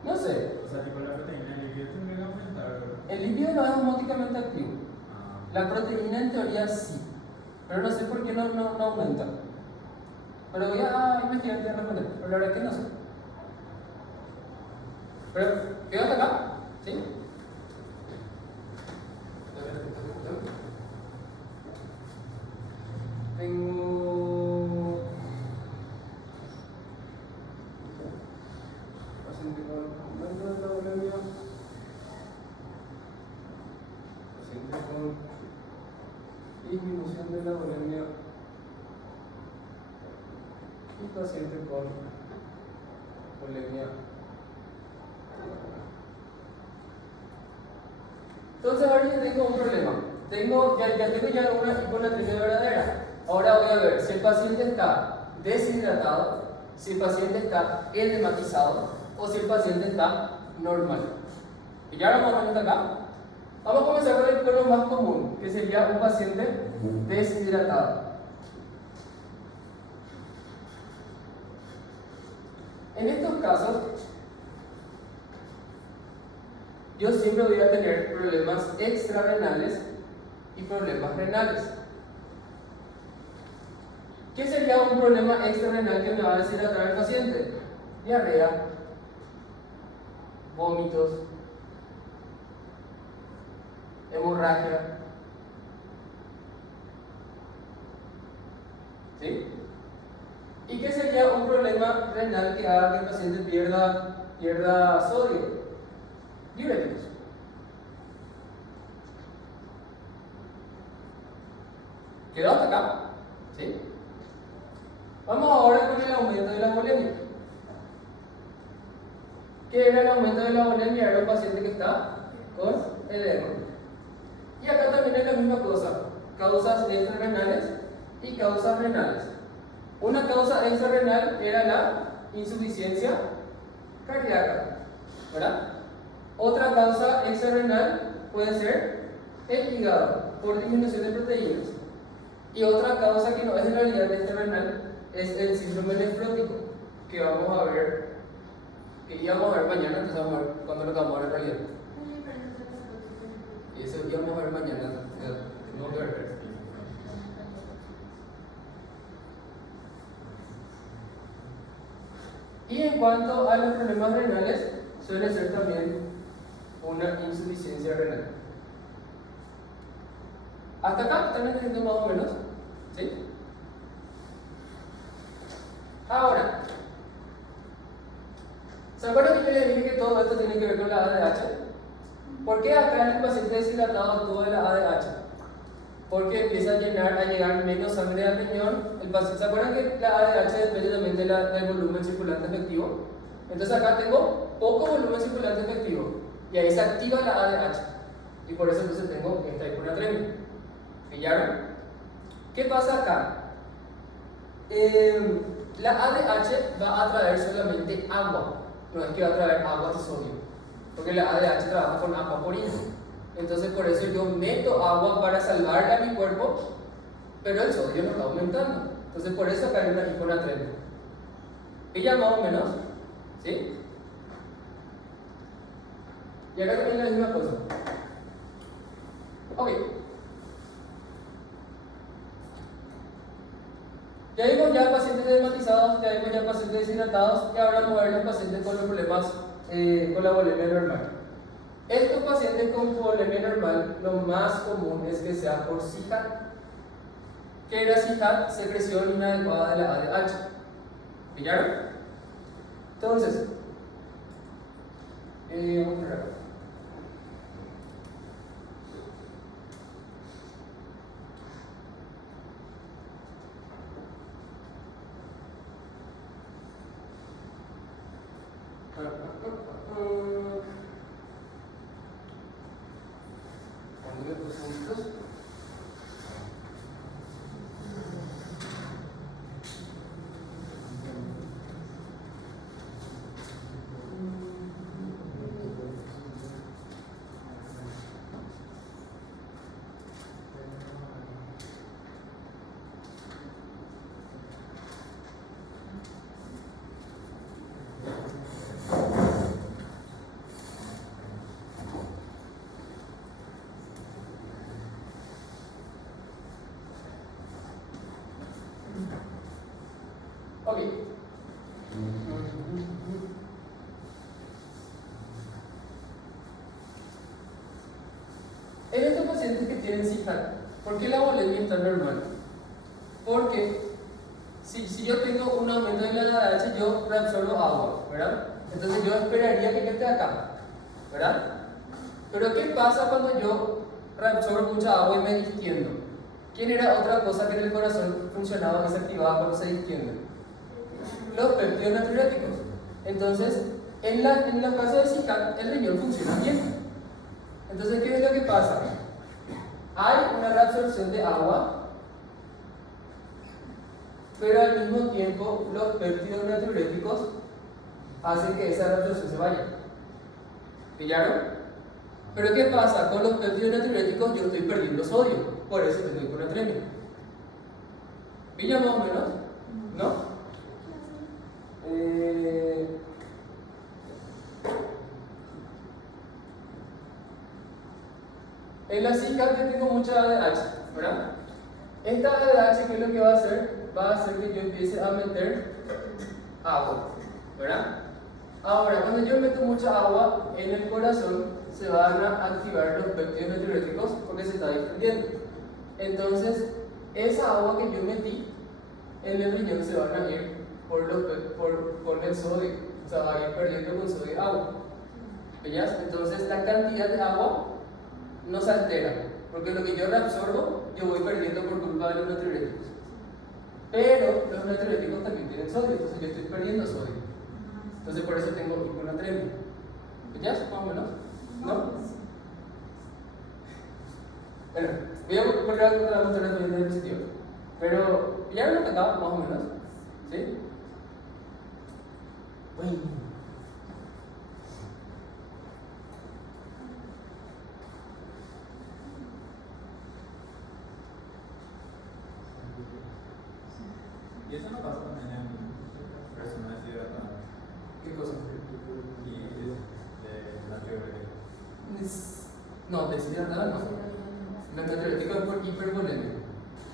No sé. O sea, tipo la proteína líquida tendría que aumentar. El lípido no es osmóticamente activo. Ah, La proteína en teoría sí. Pero no sé por qué no aumenta. Pero voy a investigar y a responder. Pero la verdad es que no sé. Pero, ¿quedó hasta acá? ¿Sí? Tengo paciente con aumento de la volemia, paciente con disminución de la volemia y paciente con bulimia. Entonces ahora ya tengo un problema. Ya tengo ya una hiponatremia verdadera. Ahora voy a ver si el paciente está deshidratado, si el paciente está edematizado o si el paciente está normal. Y ya lo vamos a ver acá. Vamos a comenzar con lo más común, que sería un paciente deshidratado. En estos casos, yo siempre voy a tener problemas extrarrenales y problemas renales. ¿Qué sería un problema extrarrenal que me va a deshidratar el paciente? Diarrea, vómitos, hemorragia. ¿Sí? ¿Y qué sería un problema renal que haga que el paciente pierda sodio? Diuréticos. ¿Quedó hasta acá? ¿Sí? Vamos ahora con el aumento de la bulimia. ¿Qué era el aumento de la bulimia? Era un paciente que está con edema. Y acá también es la misma cosa, causas extrarrenales y causas renales. Una causa extrarrenal era la insuficiencia cardíaca, ¿verdad? Otra causa extrarrenal puede ser el hígado por disminución de proteínas. Y otra causa que no es en realidad extrarrenal es el síndrome nefrótico, que vamos a ver, que íbamos a ver mañana, entonces vamos a ver cuándo lo vamos a ver en realidad. Y eso íbamos a ver mañana. No que ver. Y en cuanto a los problemas renales, suele ser también una insuficiencia renal. Hasta acá están entendiendo más o menos, ¿sí? Ahora, ¿se acuerdan que yo les dije que todo esto tiene que ver con la ADH? ¿Por qué acá en el paciente deshidratado tuvo la ADH? Porque empieza a llegar menos sangre al riñón. El paciente, ¿se acuerdan que la ADH depende también del volumen circulante efectivo? Entonces acá tengo poco volumen circulante efectivo y ahí se activa la ADH y por eso entonces tengo esta hiponatremia. ¿Pillaron? ¿Qué pasa acá? La ADH va a traer solamente agua, no es que va a traer agua y sodio, porque la ADH trabaja con agua porina. Entonces por eso yo meto agua para salvar a mi cuerpo, pero el sodio no está aumentando. Entonces por eso acá hay una hiponatremia. ¿Pilla más o menos? ¿Sí? Y acá también la misma cosa. Ok. Ya vimos ya pacientes edematizados, ya vimos ya pacientes deshidratados, y ahora vamos a ver los pacientes con los problemas con la bulimia normal. Estos pacientes con bulimia normal, lo más común es que sea por SIHAT. ¿Qué era SIHAT? Secreción inadecuada de la ADH. ¿Pillaron? Entonces, vamos a ver acá. Ok. En estos pacientes que tienen SIHAT, ¿por qué la bulimia está normal? Porque si yo tengo un aumento de la ADH, yo reabsorbo agua, ¿verdad? Entonces yo esperaría que esté acá, ¿verdad? Pero ¿qué pasa cuando yo reabsorbo mucha agua y me distiendo? ¿Quién era otra cosa que en el corazón funcionaba y se activaba cuando se distiende? los péptidos natriuréticos. Entonces, en la fase de SICAT, el riñón funciona bien. Entonces, ¿qué es lo que pasa? Hay una reabsorción de agua, pero al mismo tiempo los péptidos natriuréticos hacen que esa reabsorción se vaya. ¿Pillaron? Pero ¿qué pasa? Con los péptidos natriuréticos yo estoy perdiendo sodio, por eso tengo hiponatremia. ¿Pilla más o menos? ¿No? En la SICAT yo tengo mucha ADH, ¿verdad? Esta ADH, ¿qué es lo que va a hacer? Va a hacer que yo empiece a meter agua, ¿verdad? Ahora, cuando yo meto mucha agua en el corazón, se van a activar los péptidos natriuréticos porque se está distendiendo. Entonces, esa agua que yo metí en el riñón se van a ir por el sodio, o sea, va a ir perdiendo con sodio agua. ¿Veías? Entonces, la cantidad de agua no se altera, porque lo que yo reabsorbo, yo voy perdiendo por culpa de los natriuréticos. Pero los natriuréticos también tienen sodio, entonces yo estoy perdiendo sodio. Entonces, por eso tengo hiponatremia. ¿Veías? Más o menos. ¿No? Bueno, voy a volver a mostrar la diapositiva. Pero, ¿ya lo acá, más o menos? ¿Sí? Bueno. Y eso no pasa también en personas deshidratadas. ¿Qué cosa? Y de natriuréticos. No, deshidratada no. Los natriuréticos es por hipervolemia.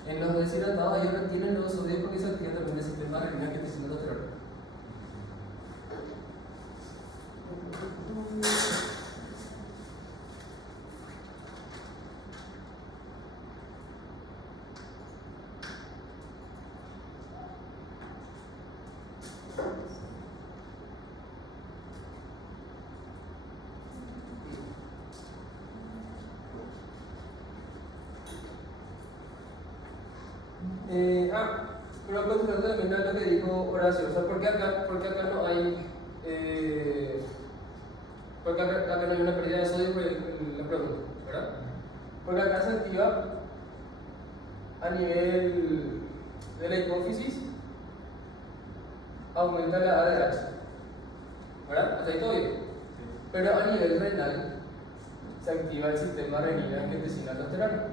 En los deshidratados ellos retienen los sodio porque se activa también el sistema renal que te siendo lateral. Pero consultando también a lo que dijo Horacio, o sea, ¿por qué acá no hay porque acá no hay una pérdida de sodio? Por la pregunta, ¿verdad? Porque acá se activa a nivel de la hipófisis, aumenta la ADH, ¿verdad? Hasta ahí todo bien. Pero a nivel renal se activa el sistema renina-angiotensina-aldosterona.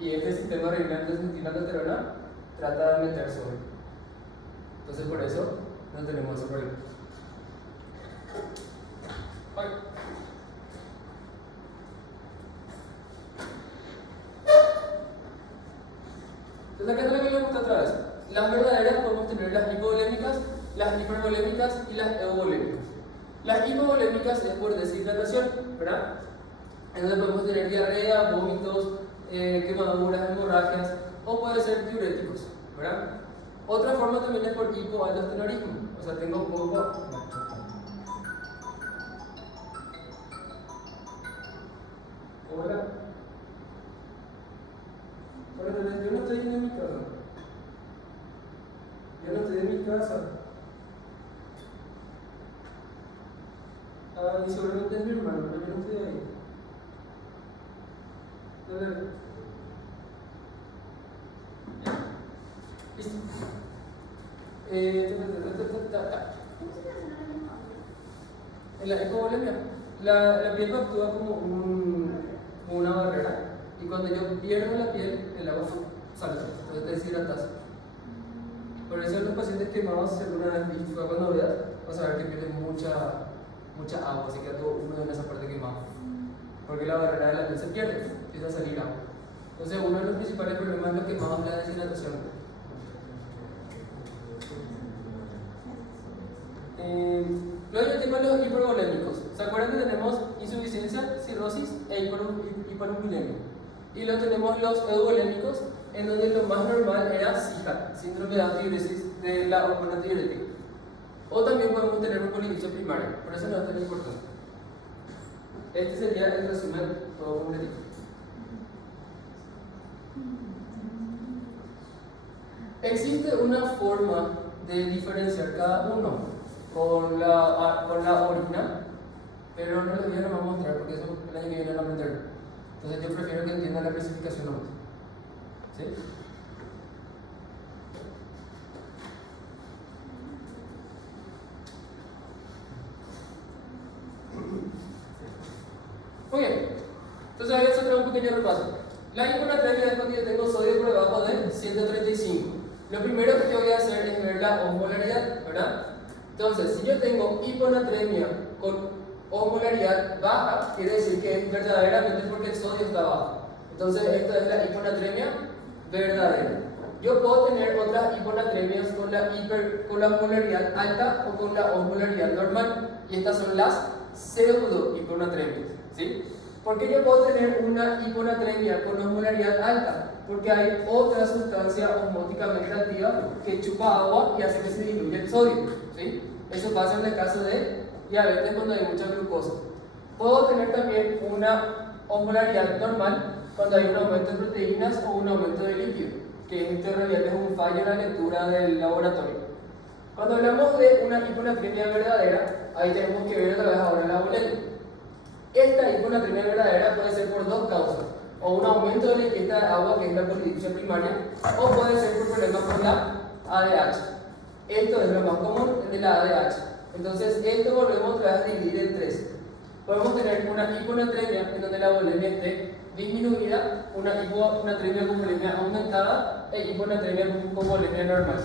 Y este sistema renina-angiotensina-aldosterona trata de meter sodio. Entonces por eso no tenemos ese problema. Entonces acá es lo que les gusta otra vez. Las verdaderas podemos tener las hipovolémicas, las hipervolémicas y las euvolémicas. Las hipovolémicas es por deshidratación, ¿verdad? Entonces podemos tener diarrea, vómitos, quemaduras, hemorragias, o puede ser diuréticos, ¿verdad? Otra forma también es por hipoaldosteronismo, o sea, tengo poco. Hola. Hola, yo no estoy en mi casa. Yo no estoy en mi casa. Y seguramente es mi hermano, pero yo no estoy ahí. Listo. En la hipovolemia, la piel actúa como una barrera, y cuando yo pierdo la piel, el agua sale, entonces te deshidratas. Por eso los pacientes quemados, si alguna vez viste cuando veas, vas a ver que pierden mucha agua, así que todo húmedo en esa parte quemada. Porque la barrera de la piel se pierde, empieza a salir agua. Entonces, uno de los principales problemas de los quemados es la deshidratación. Luego yo tengo los hipervolémicos. ¿Se acuerdan que tenemos insuficiencia, cirrosis e hipovolemia? Y luego tenemos los euvolémicos, en donde lo más normal era SIHA, síndrome de antidiuresis de la hormona antidiurética. O también podemos tener un poliglicio primario, por eso no es tan importante. Este sería el resumen todo completito. Existe una forma de diferenciar cada uno con la orina, pero no les voy a mostrar porque eso el año que viene lo aprender. Entonces yo prefiero que entiendan la clasificación nomás. ¿Sí? Muy bien, entonces voy a hacer un pequeño repaso. La hiponatremia es cuando yo tengo sodio por debajo de 135. Lo primero que yo voy a hacer es ver la osmolaridad, ¿verdad? Entonces, si yo tengo hiponatremia con osmolaridad baja, quiere decir que es verdaderamente porque el sodio está bajo. Entonces, esta es la hiponatremia verdadera. Yo puedo tener otras hiponatremias con la osmolaridad alta o con la osmolaridad normal, y estas son las pseudo hiponatremias, ¿sí? ¿Por qué yo puedo tener una hiponatremia con osmolaridad alta? Porque hay otra sustancia osmóticamente activa que chupa agua y hace que se diluya el sodio, ¿sí? Eso pasa en el caso de diabetes cuando hay mucha glucosa. Puedo tener también una osmolaridad normal cuando hay un aumento de proteínas o un aumento de líquido, que esto en realidad es un fallo en la lectura del laboratorio. Cuando hablamos de una hiponatremia verdadera, ahí tenemos que ver otra vez ahora la bulimia. Esta hiponatremia verdadera puede ser por dos causas: o un aumento de la ingesta de agua, que es la polidipsia primaria, o puede ser por problemas con la ADH. Esto es lo más común de la ADH. Entonces, esto volvemos otra vez a dividir en tres. Podemos tener una hiponatremia en donde la bulimia esté disminuida, una hiponatremia con bulimia aumentada e hiponatremia con bulimia normal.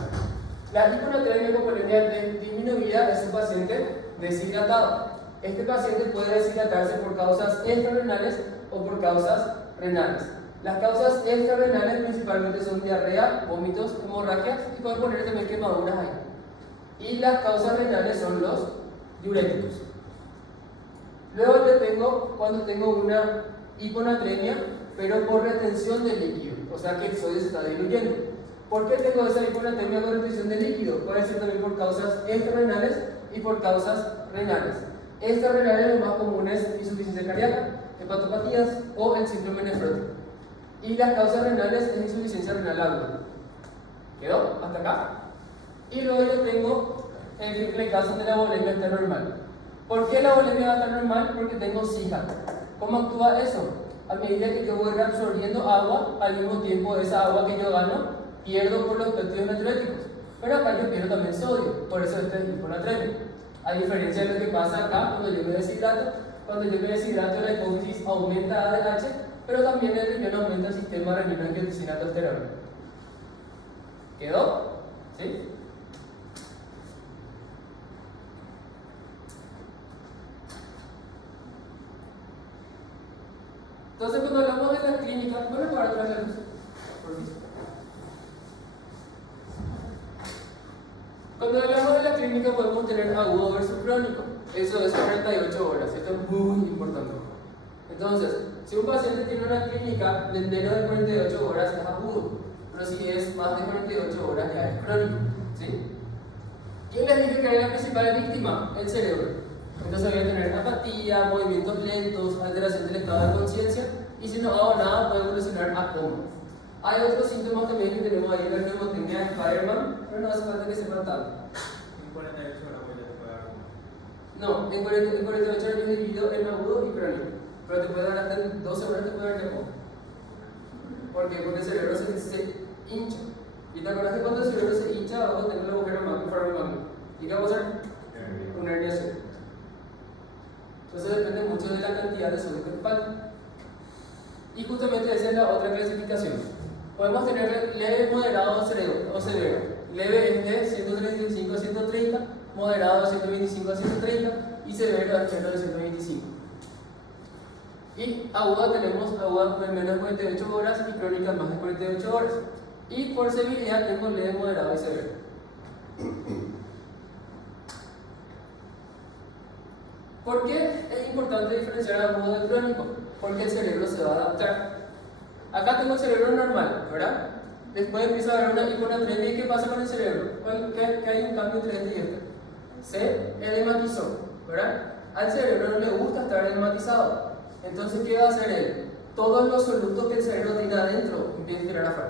La hiponatremia con bulimia disminuida es un paciente deshidratado. Este paciente puede deshidratarse por causas extrarrenales o por causas renales. Las causas extrarrenales principalmente son diarrea, vómitos, hemorragias y pueden poner también quemaduras ahí. Y las causas renales son los diuréticos. Luego yo tengo, cuando tengo una hiponatremia, pero por retención de líquido, o sea que el sodio se está diluyendo. ¿Por qué tengo esa hiponatremia con retención de líquido? Puede ser también por causas extrarrenales y por causas renales. Estas renales lo más común es insuficiencia cardíaca, hepatopatías o el síndrome nefrótico. Y las causas renales es insuficiencia renal aguda. ¿Quedó? ¿Hasta acá? Y luego yo tengo el caso de la bulimia está normal. ¿Por qué la bulimia va a estar normal? Porque tengo SIHA. ¿Cómo actúa eso? A medida que yo voy reabsorbiendo agua, al mismo tiempo esa agua que yo gano, pierdo por los péptidos natriuréticos. Pero acá yo pierdo también sodio, por eso este es hiponatremia. A diferencia de lo que pasa acá cuando yo me deshidrato, la hipófisis aumenta ADH, pero también el riñón aumenta el sistema renina-angiotensina-aldosterona. ¿Quedó? ¿Sí? Entonces, cuando hablamos de la clínica, bueno, para atrás la luz. Cuando hablamos de la clínica podemos tener agudo versus crónico. Eso es 48 horas. Esto es muy importante. Entonces, si un paciente tiene una clínica de menos de 48 horas es agudo, pero si es más de 48 horas ya es crónico, ¿sí? ¿Quién les dice que es la principal víctima? El cerebro. Entonces voy a tener apatía, movimientos lentos, alteración del estado de conciencia, y si no hago nada puede evolucionar a coma. Hay otros síntomas también que tenemos ahí, la pneumotecnia de Fireman, pero no hace falta que sepan tanto. En 48 horas voy a puede dar No, en 48 horas yo dividido en agudo y crónico, pero te puede dar hasta en 12 horas te puede dar coma. ¿Por qué? Porque el cerebro se hincha. ¿Y te acuerdas que cuando el cerebro se hincha, abajo tengo el agujero magno? ¿Y qué vamos a hacer? Una herniación. Entonces depende mucho de la cantidad de sodio que falta. Y justamente esa es la otra clasificación. Podemos tener leve, moderado o severo. Leve es de 135 a 130, moderado de 125 a 130 y severo es de 125. Y aguda tenemos aguda de menos de 48 horas y crónica más de 48 horas. Y por severidad tengo leve, moderado y severo. ¿Por qué es importante diferenciar agudo de crónico? Porque el cerebro se va a adaptar. Acá tengo el cerebro normal, ¿verdad? Después empieza a haber una hiponatremia. ¿Y qué pasa con el cerebro? Que hay un cambio entre este y este. Se edematizó, ¿verdad? Al cerebro no le gusta estar edematizado. Entonces, ¿qué va a hacer él? Todos los solutos que el cerebro tiene adentro empieza a tirar afuera.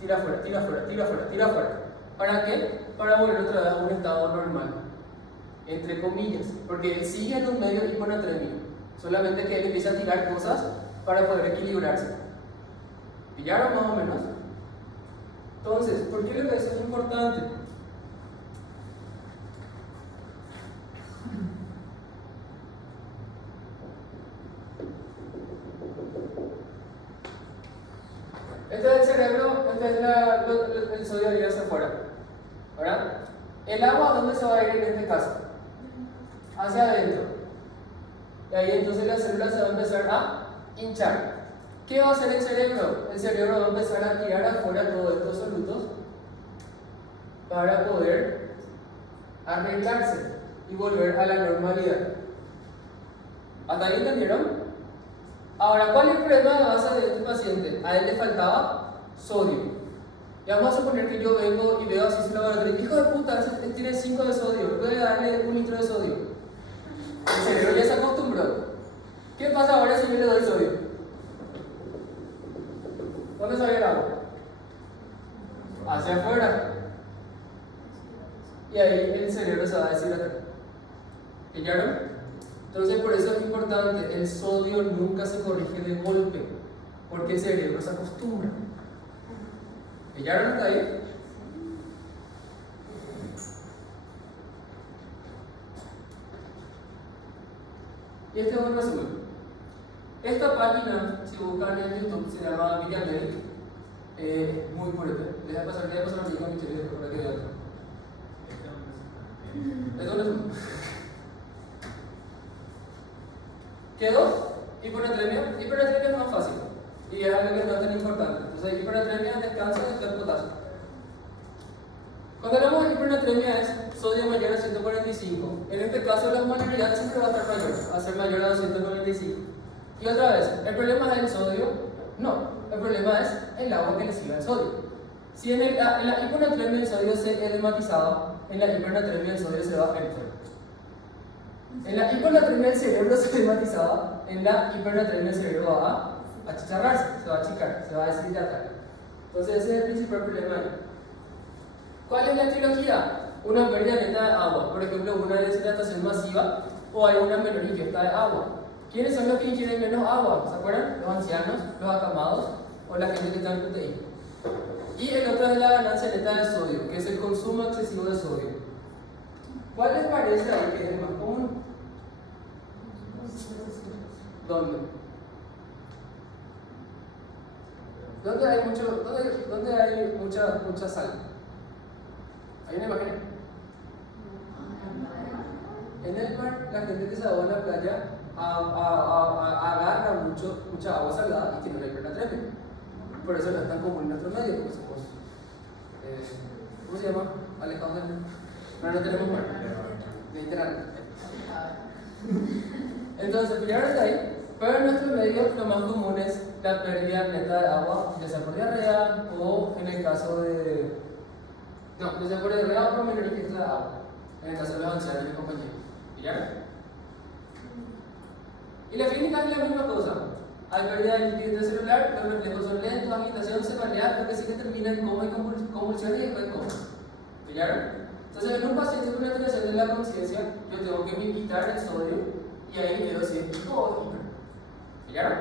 Tira afuera, tira afuera, tira afuera, tira afuera. ¿Para qué? Para volver otra vez a un estado normal, entre comillas, porque él sigue en un medio hiponatrémico, solamente que él empieza a tirar cosas para poder equilibrarse. ¿Pillaron más o menos? Entonces, ¿por qué lo que eso es importante? Este es el cerebro, este es el sodio de hacia afuera, ¿verdad? El agua, ¿dónde se va a ir en este caso? Hacia adentro. Y ahí entonces la célula se va a empezar a hinchar. ¿Qué va a hacer el cerebro? El cerebro va a empezar a tirar afuera todos estos solutos para poder arreglarse y volver a la normalidad. ¿Hasta ahí entendieron? Ahora, ¿cuál es el problema de base de este paciente? A él le faltaba sodio. Y vamos a suponer que yo vengo y veo así su laboratorio. Hijo de puta, tiene 5 de sodio, puede darle 1 litro de sodio. El cerebro ya se acostumbró. ¿Qué pasa ahora si yo le doy sodio? ¿Dónde sale el agua? Hacia afuera. Y ahí el cerebro se va a deshidratar. ¿Pillaron? Entonces, por eso es importante, el sodio nunca se corrige de golpe, porque el cerebro se acostumbra. ¿Pillaron hasta ahí? Y este es un resumen. Esta página, si buscan en YouTube, se llama Villamedic. Muy fuerte. Les voy a pasar a mi hijo Michelle para que vean. Es un resumen. ¿Quedó? Hiponatremia. Hiponatremia es más fácil y es algo que no es tan importante. Entonces, hiponatremia, descanso y después potasio. Cuando hablamos de hiponatremia es sodio mayor a 145. En este caso, la osmolaridad siempre va a estar mayor, va a ser mayor a 295. Y otra vez, ¿el problema es el sodio? No, el problema es el agua que le sigue al sodio. Si en la hiponatremia el sodio se edematizaba, en la hipernatremia el sodio se va a enfermar. En la hiponatremia el cerebro se edematizaba, en la hipernatremia el cerebro va a achicharrarse, se va a achicar, se va a deshidratar. Entonces ese es el principal problema ahí. ¿Cuál es la etiología? Una pérdida neta de agua, por ejemplo una deshidratación masiva o hay una menor ingesta de agua. ¿Quiénes son los que ingieren menos agua? ¿Se acuerdan? Los ancianos, los acamados o la gente que está en proteína. Y el otro es la ganancia neta de sodio, que es el consumo excesivo de sodio. ¿Cuál les parece ahí que es el más común? ¿Dónde? ¿Dónde hay mucha sal? ¿Hay una imagen? En el mar, la gente que se ahoga en la playa agarra mucha agua salada y tiene una hipernatremia. Por eso no es tan común en nuestro medio, porque somos, ¿cómo se llama? Alejados del mar. Pero no tenemos mar. Literal. Entonces, miraron de ahí. Pero en nuestro medio lo más común es la pérdida neta de agua, ya sea por diarrea o en el caso de... No, ya sea por diarrea o por menor ingesta de agua. En el caso de los ancianos y compañeros. ¿Pillaron? Y la clínica es la misma cosa. Hay pérdida de líquido celular, los reflejos son lentos, agitación, cefalea, porque sí que termina en coma y convulsiones y después coma. ¿Pillaron? Entonces, en un paciente con una alteración de la conciencia, yo tengo que quitar el sodio y ahí veo si es hipo o hiper. ¿Pillaron?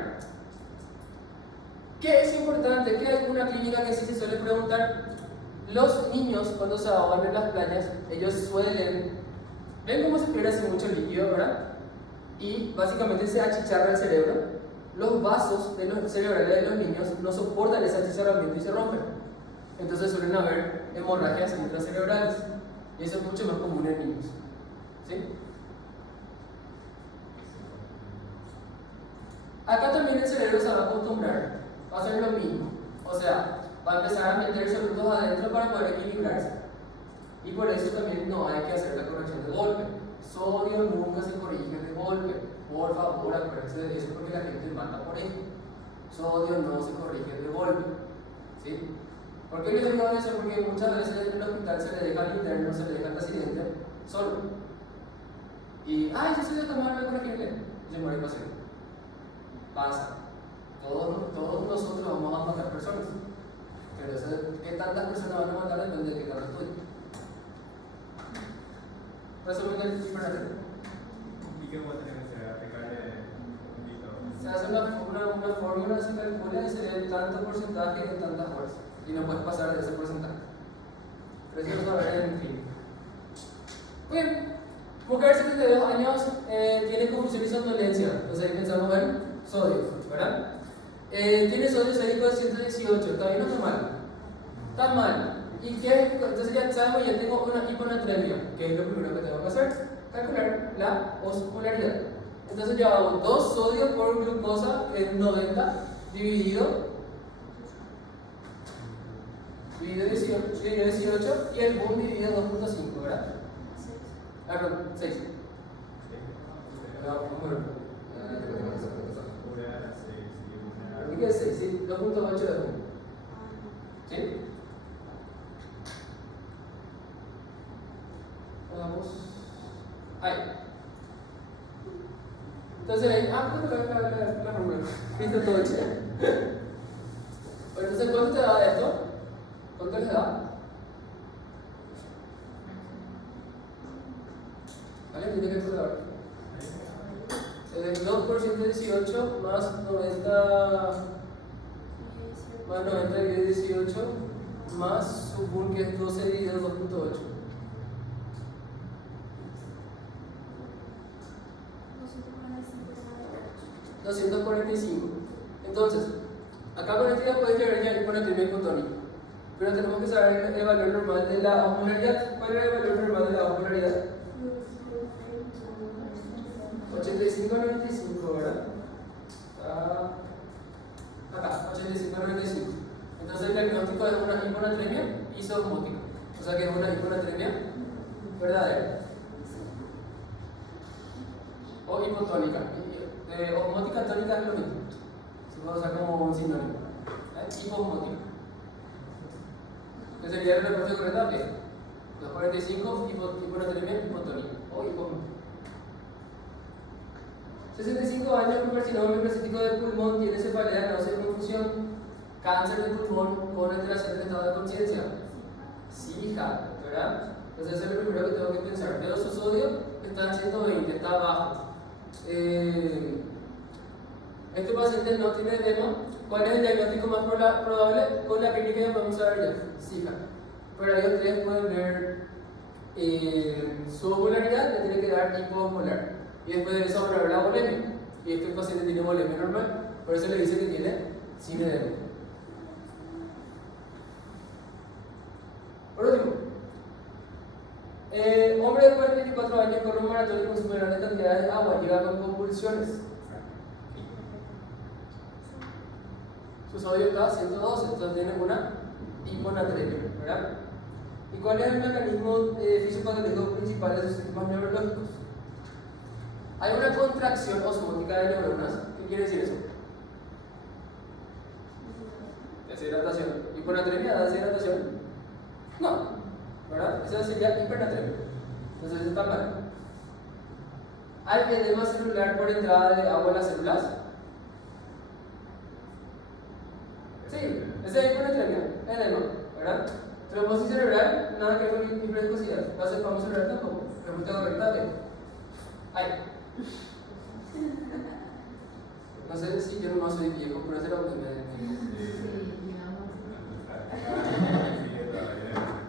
¿Qué es importante? Que hay una clínica que sí se suele preguntar. Los niños, cuando se ahogan en las playas, ellos suelen... ¿Ven cómo se pierde mucho líquido, verdad? Y básicamente se achicharra el cerebro. Los vasos cerebrales de los niños no soportan ese achicharramiento y se rompen. Entonces suelen haber hemorragias intracerebrales. Y eso es mucho más común en niños. ¿Sí? Acá también el cerebro se va a acostumbrar. Va a hacer lo mismo. O sea, va a empezar a meter solutos adentro para poder equilibrarse. Y por eso también no hay que hacer la corrección de golpe. Sodio nunca se corrige de golpe. Por favor, acuérdense de eso porque la gente mata por ello. Sodio no se corrige de golpe. ¿Sí? ¿Por qué les digo eso? Porque muchas veces en el hospital se le deja al interno, se le deja al paciente solo. Y, ay, yo soy de tomar, voy a corregirle. Y se muere el paciente. Pasa. Todos nosotros vamos a matar personas. Pero eso de qué tantas personas van a matar depende de qué tanto estudien. Resumen del hipernatremia. ¿Y qué vos tenés que hacer? Aplicarle un dito. Se hace una fórmula, se calcula y se ve tanto porcentaje en tantas horas. Y no puedes pasar de ese porcentaje. Pero eso lo saber en clínica. Bien, mujer de 72 años tiene confusión y somnolencia. Entonces ahí pensamos en sodio, ¿verdad? Tiene sodio sérico de 118. ¿Está bien o está mal? Está mal. ¿Y qué? Entonces ya sabemos, ya tengo una hiponatremia. ¿Qué es lo primero que tengo que hacer? Calcular la osmolaridad. Entonces yo hago 2 sodio por glucosa, que es 90, dividido 18 y el boom dividido 2.5, ¿verdad? Ah, perdón, 6. ¿Qué es 6? ¿Sí? 2.8 de boom. ¿Sí? Vamos. Ahí. Entonces ahí, la fórmula. Listo todo chévere. Bueno, entonces, ¿cuánto te da esto? ¿Cuánto les da? ¿Alguien tiene que calcular? El 2% de 18 más 90 dividido 18 más su boom, que es 12 dividido 2.8. 245. Entonces, acá con esto ya puedes llegar ya con hiponatremia hipotónica. Pero tenemos que saber el valor normal de la osmolaridad. ¿Cuál es el valor normal de la osmolaridad? 85-95, ¿verdad? Acá, 85-95. Entonces el diagnóstico es una hiponatremia isosmótica. O sea que es una hiponatremia verdadera. O hipotónica. Osmótica, tónica es lo mismo. Se puede usar como un sinónimo. Hiposmótica. ¿Qué sería la respuesta correcta? Bien. 245, hiponatremia hipotónica. O hiposmótica. 65 años con carcinoma microcítico del pulmón, tiene cefalea, náusea y confusión, cáncer del pulmón con alteración del estado de conciencia. Sí, hija, ¿verdad? Entonces eso es lo primero que tengo que pensar. Pero su sodio está en 120, está bajo. Este paciente no tiene edema. ¿Cuál es el diagnóstico más probable? Con la clínica que vamos a ver ya. Sí, hija. Pero ahí ustedes pueden ver su osmolaridad, le tiene que dar hiposmolar. Y después de eso van a ver la volemia. Y este paciente tiene volemia normal, por eso le dice que tiene sin edema. Por último, hombre de 44 años corre un maratón y consume grandes cantidades de agua, llega con convulsiones. Su sodio está a 112, entonces tiene una hiponatremia, ¿verdad? ¿Y cuál es el mecanismo fisiopatológico principal de sus síntomas neurológicos? Hay una contracción osmótica de neuronas. ¿Qué quiere decir eso? Deshidratación. ¿Hiponatremia da deshidratación? No, ¿verdad? Esa sería hipernatremia. Entonces está mal. ¿Hay edema celular por entrada de agua en las células? Sí, esa es hiponatremia, edema, ¿verdad? Trombosis cerebral, nada que ver con hiperviscosidad. Vasoespasmo cerebral tampoco. Respuesta correcta, B. Ahí. No sé si yo no soy viejo, pero ese era lo que me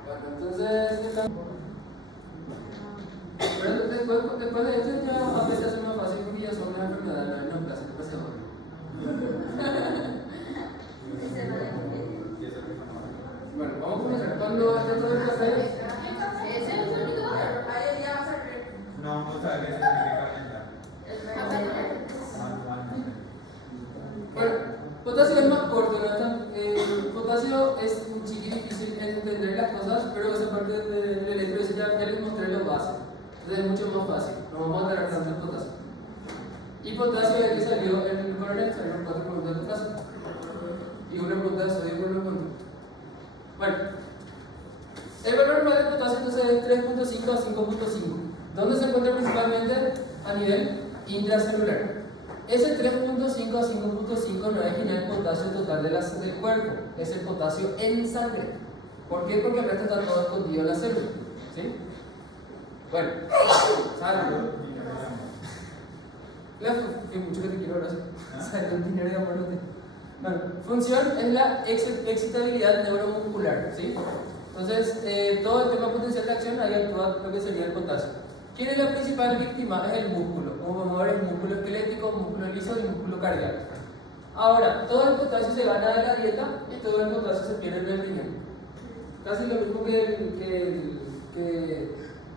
Bueno, entonces pero después de esto ya a veces es más fácil porque ya son una enfermedad, no es placer, Bueno, vamos a comenzar. Cuando esté todo el café. ¿Ese es el único? Ahí ya va a servir. No, no sabe qué significa lenta. Bueno, potasio es más corto, ¿verdad? Potasio es un chiqui difícil de entender las cosas, pero esa parte del electro ya les mostré lo básico. Entonces es mucho más fácil. No vamos a agarrar tanto el potasio. Y potasio es que salió en el coronel, salieron 4 preguntas de potasio. Y una pregunta de sodio por lo control. Bueno, el valor normal de potasio entonces es 3.5 a 5.5. ¿Dónde se encuentra principalmente? A nivel intracelular. Ese 3.5 a 5.5 no es ni el potasio total del cuerpo, es el potasio en sangre. ¿Por qué? Porque el resto está todo escondido en la célula. ¿Sí? Bueno, salud. Que mucho que te quiero, gracias. Salud, dinero y amor no te. Bueno, función es la excitabilidad neuromuscular. ¿Sí? Entonces, todo el tema potencial de acción ahí actúa lo que sería el potasio. ¿Quién es la principal víctima? Es el músculo. Como vamos a ver, el músculo esquelético, músculo liso y músculo cardíaco. Ahora, todo el potasio se gana de la dieta y todo el potasio se pierde en el riñón. Casi lo mismo que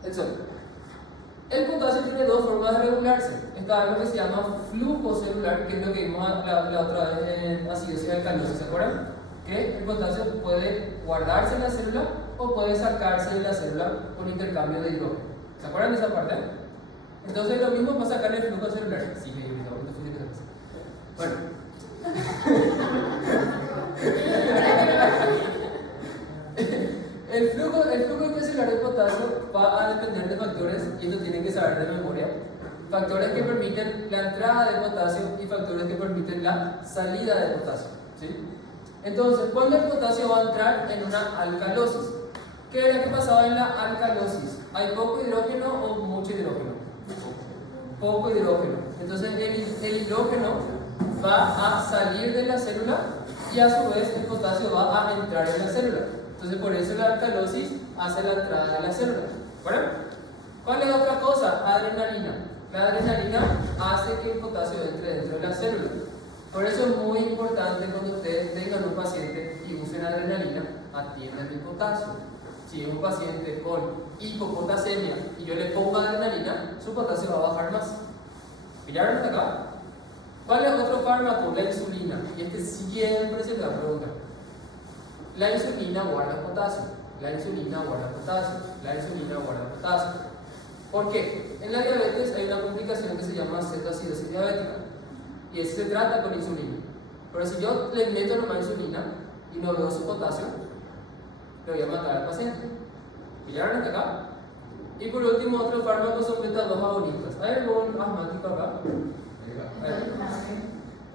el sol. El potasio tiene dos formas de regularse. Está lo que se llama flujo celular, que es lo que vimos la otra vez en acidosis alcalosa, ¿se acuerdan? Que el potasio puede guardarse en la célula o puede sacarse de la célula con intercambio de hidrógeno. ¿Se acuerdan de esa parte? Entonces lo mismo para sacar el flujo celular. Sí, me ahorita fui de esa. Bueno. El flujo intracelular de potasio va a depender de factores, y esto tienen que saber de memoria, factores que permiten la entrada de potasio y factores que permiten la salida de potasio. ¿Sí? Entonces, ¿cuándo el potasio va a entrar en una alcalosis? ¿Qué es lo que pasaba en la alcalosis? ¿Hay poco hidrógeno o mucho hidrógeno? Poco hidrógeno. Entonces el hidrógeno va a salir de la célula y a su vez el potasio va a entrar en la célula. Entonces por eso la alcalosis hace la entrada de la célula. ¿Bueno? ¿Cuál es otra cosa? Adrenalina. La adrenalina hace que el potasio entre dentro de la célula. Por eso es muy importante cuando ustedes tengan un paciente y usen adrenalina, atiendan el potasio. Si es un paciente con hipopotasemia y yo le pongo adrenalina, su potasio va a bajar más. ¿Pillaron hasta acá? ¿Cuál es otro fármaco? La insulina. Y este siempre se le va a preguntar. La insulina guarda potasio. La insulina guarda potasio. La insulina guarda potasio. ¿Por qué? En la diabetes hay una complicación que se llama cetoacidosis diabética. Y eso se trata con insulina. Pero si yo le meto nomás insulina y no veo su potasio, le voy a matar al paciente. ¿Pillaron hasta acá? Y por último, otro fármaco son beta-2 agonistas. ¿Hay algún asmático acá?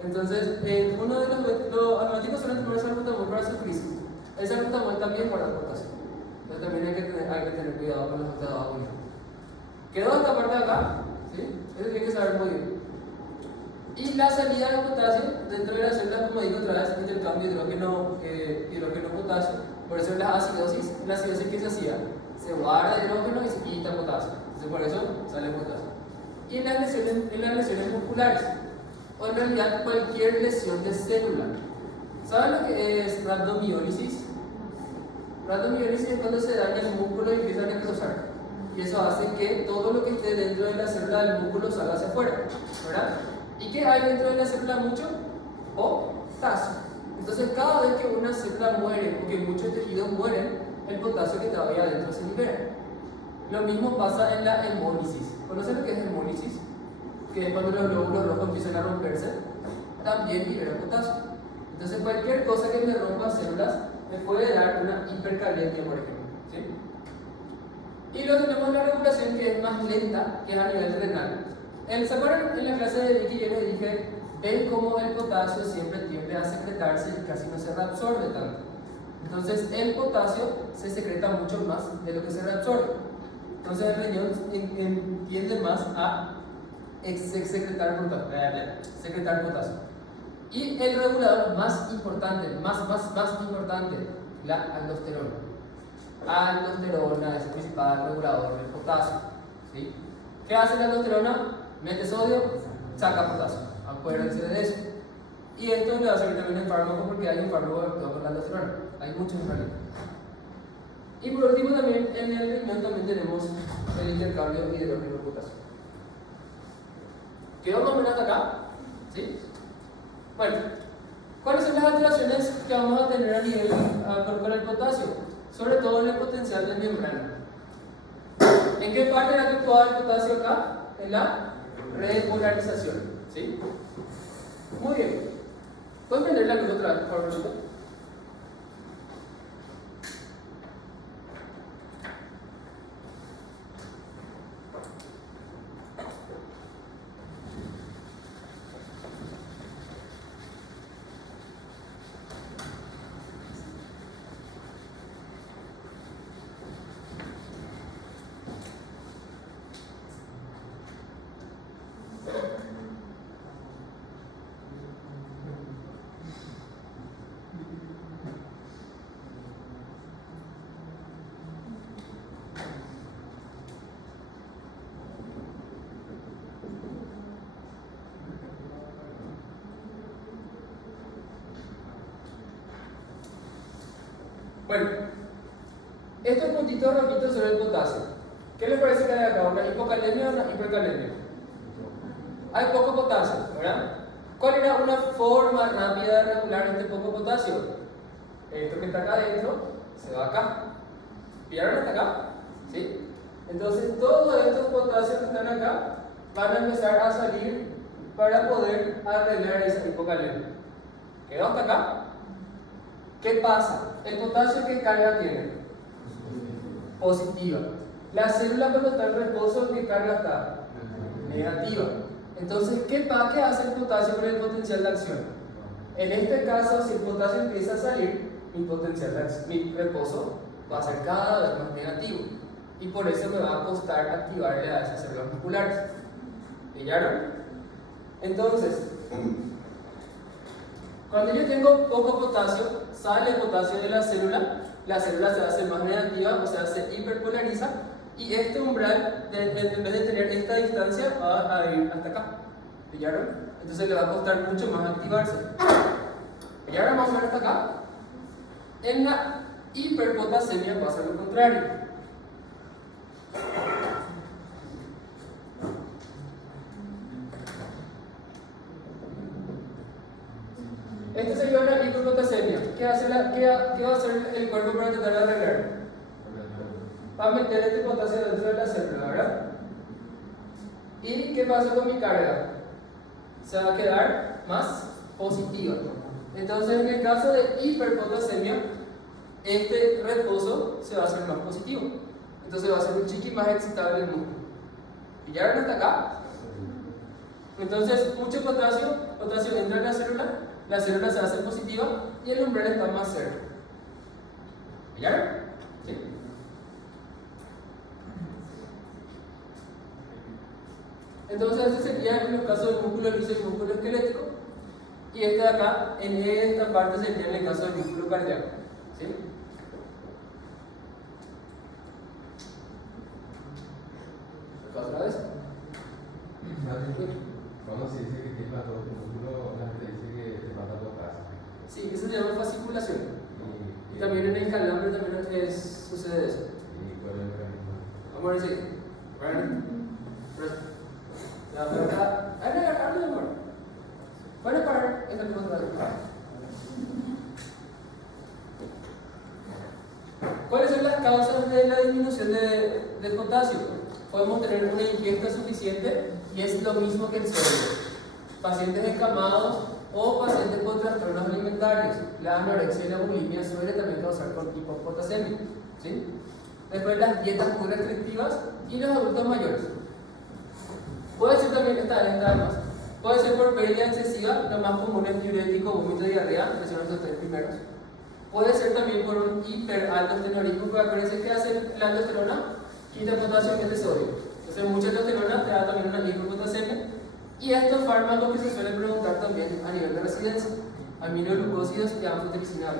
Entonces, uno de los asmáticos suelen tomar salbutamol para su crisis. El salbutamol también guarda potasio. Entonces también hay que tener cuidado con los beta-2 agonistas. ¿Quedó esta parte de acá? ¿Sí? Eso tiene que saber muy bien. Y la salida de potasio dentro de las células, como digo otra vez, intercambio hidrógeno-potasio. Por eso en la acidosis, ¿qué se hacía? Se guarda hidrógeno y se quita potasio. Entonces por eso sale potasio. Y en las lesiones musculares, o en realidad cualquier lesión de célula. ¿Saben lo que es rhabdomiólisis? Rhabdomiólisis es cuando se daña el músculo y empieza a necrosar. Y eso hace que todo lo que esté dentro de la célula del músculo salga hacia afuera, ¿verdad? ¿Y qué hay dentro de la célula mucho? Potasio. Entonces cada vez que una célula muere o que muchos tejidos mueren, el potasio que estaba ahí adentro se libera. Lo mismo pasa en la hemólisis. ¿Conocen lo que es hemólisis? Que es cuando los glóbulos rojos empiezan a romperse, también libera potasio. Entonces cualquier cosa que me rompa células me puede dar una hipercalemia, por ejemplo. ¿Sí? Y luego tenemos la regulación que es más lenta, que es a nivel renal. ¿Se acuerdan en la clase de Vicky yo les dije, ven cómo el potasio siempre tiende a secretarse y casi no se reabsorbe tanto? Entonces el potasio se secreta mucho más de lo que se reabsorbe. Entonces el riñón tiende más a secretar potasio. Y el regulador más importante, más importante, la aldosterona. Aldosterona es el principal regulador del potasio. ¿Sí? ¿Qué hace la aldosterona? Mete sodio, saca potasio. Acuérdense de eso. Y esto le va a servir también el fármaco porque hay un fármaco que actúa con la aldosterona. Hay muchos en realidad. Y por último también en el riñón también tenemos el intercambio de hidrógeno-potasio. ¿Quedó más o menos hasta acá? ¿Sí? Bueno, ¿cuáles son las alteraciones que vamos a tener a nivel con el potasio? Sobre todo en el potencial de membrana. ¿En qué parte era que actuaba el potasio acá? En la repolarización. ¿Sí? Muy bien. ¿Pueden prender la luz otra vez, por favor? puntitos rojitos sobre el potasio. ¿Qué les parece que hay acá? ¿Una hipocalemia o una hipercalemia? Hay poco potasio, ¿verdad? ¿Cuál era una forma rápida de regular este poco potasio? Esto que está acá adentro se va acá. ¿Vieron hasta acá? ¿Sí? Entonces todos estos potasios que están acá van a empezar a salir para poder arreglar esa hipocalemia. ¿Quedó hasta acá? ¿Qué pasa? El potasio, ¿qué carga tiene? Positiva. La célula cuando está en reposo, ¿qué carga está? Negativa. Entonces, ¿qué hace el potasio con el potencial de acción? En este caso, si el potasio empieza a salir, mi reposo va a ser cada vez más negativo. Y por eso me va a costar activarle a esas células musculares. ¿Pillaron? Entonces, cuando yo tengo poco potasio, sale el potasio de la célula se hace más negativa, o sea, se hiperpolariza, y este umbral, en vez de tener esta distancia, va a ir hasta acá. ¿Pillaron? Entonces le va a costar mucho más activarse. ¿Pillaron? Vamos a ver hasta acá. En la hiperpotasemia pasa lo contrario. Esto sería una hiperpotasemia. ¿Qué va a hacer el cuerpo para tratar de arreglar? Va a meter este potasio dentro de la célula, ¿verdad? ¿Y qué pasa con mi carga? Se va a quedar más positiva. Entonces, en el caso de hiperpotasemia, este reposo se va a hacer más positivo. Entonces va a ser un chiqui más excitable el músculo. ¿Y ya ven hasta acá? Entonces, mucho potasio entra en la célula se hace positiva y el umbral está más cerca. ¿Y ya ven? ¿Sí? Entonces, este sería en los casos del músculo liso y músculo esquelético. Y este de acá, en esta parte sería en el caso del músculo cardíaco. ¿Sí? ¿Otra vez? Cuando se dice que tiene todo el músculo, la gente dice que te falta potasio. Sí, eso se llama fasciculación. Y también en el calambre también sucede eso. ¿Y cuál es el mecanismo? Vamos a ver si. Ya, pero acá. Háblale, amor. Puedes parar esta cosa. ¿Cuáles son las causas de la disminución del potasio? Podemos tener una ingesta suficiente y es lo mismo que el sodio. Pacientes encamados o pacientes con trastornos alimentarios. La anorexia y la bulimia suele también causar con hipopotasemia. ¿Sí? Después las dietas muy restrictivas y los adultos mayores. Puede ser también esta puede ser por pérdida excesiva, lo más común es diurético, vómito, diarrea, que son los tres primeros. Puede ser también por un hiperaldosteronismo, porque acuérdense que hace la aldosterona, quita potasio en este sodio. Entonces mucha aldosterona te da también una hiperpotasemia. Y estos fármacos que se suelen preguntar también a nivel de residencia, aminoglucósidos y anfotericina.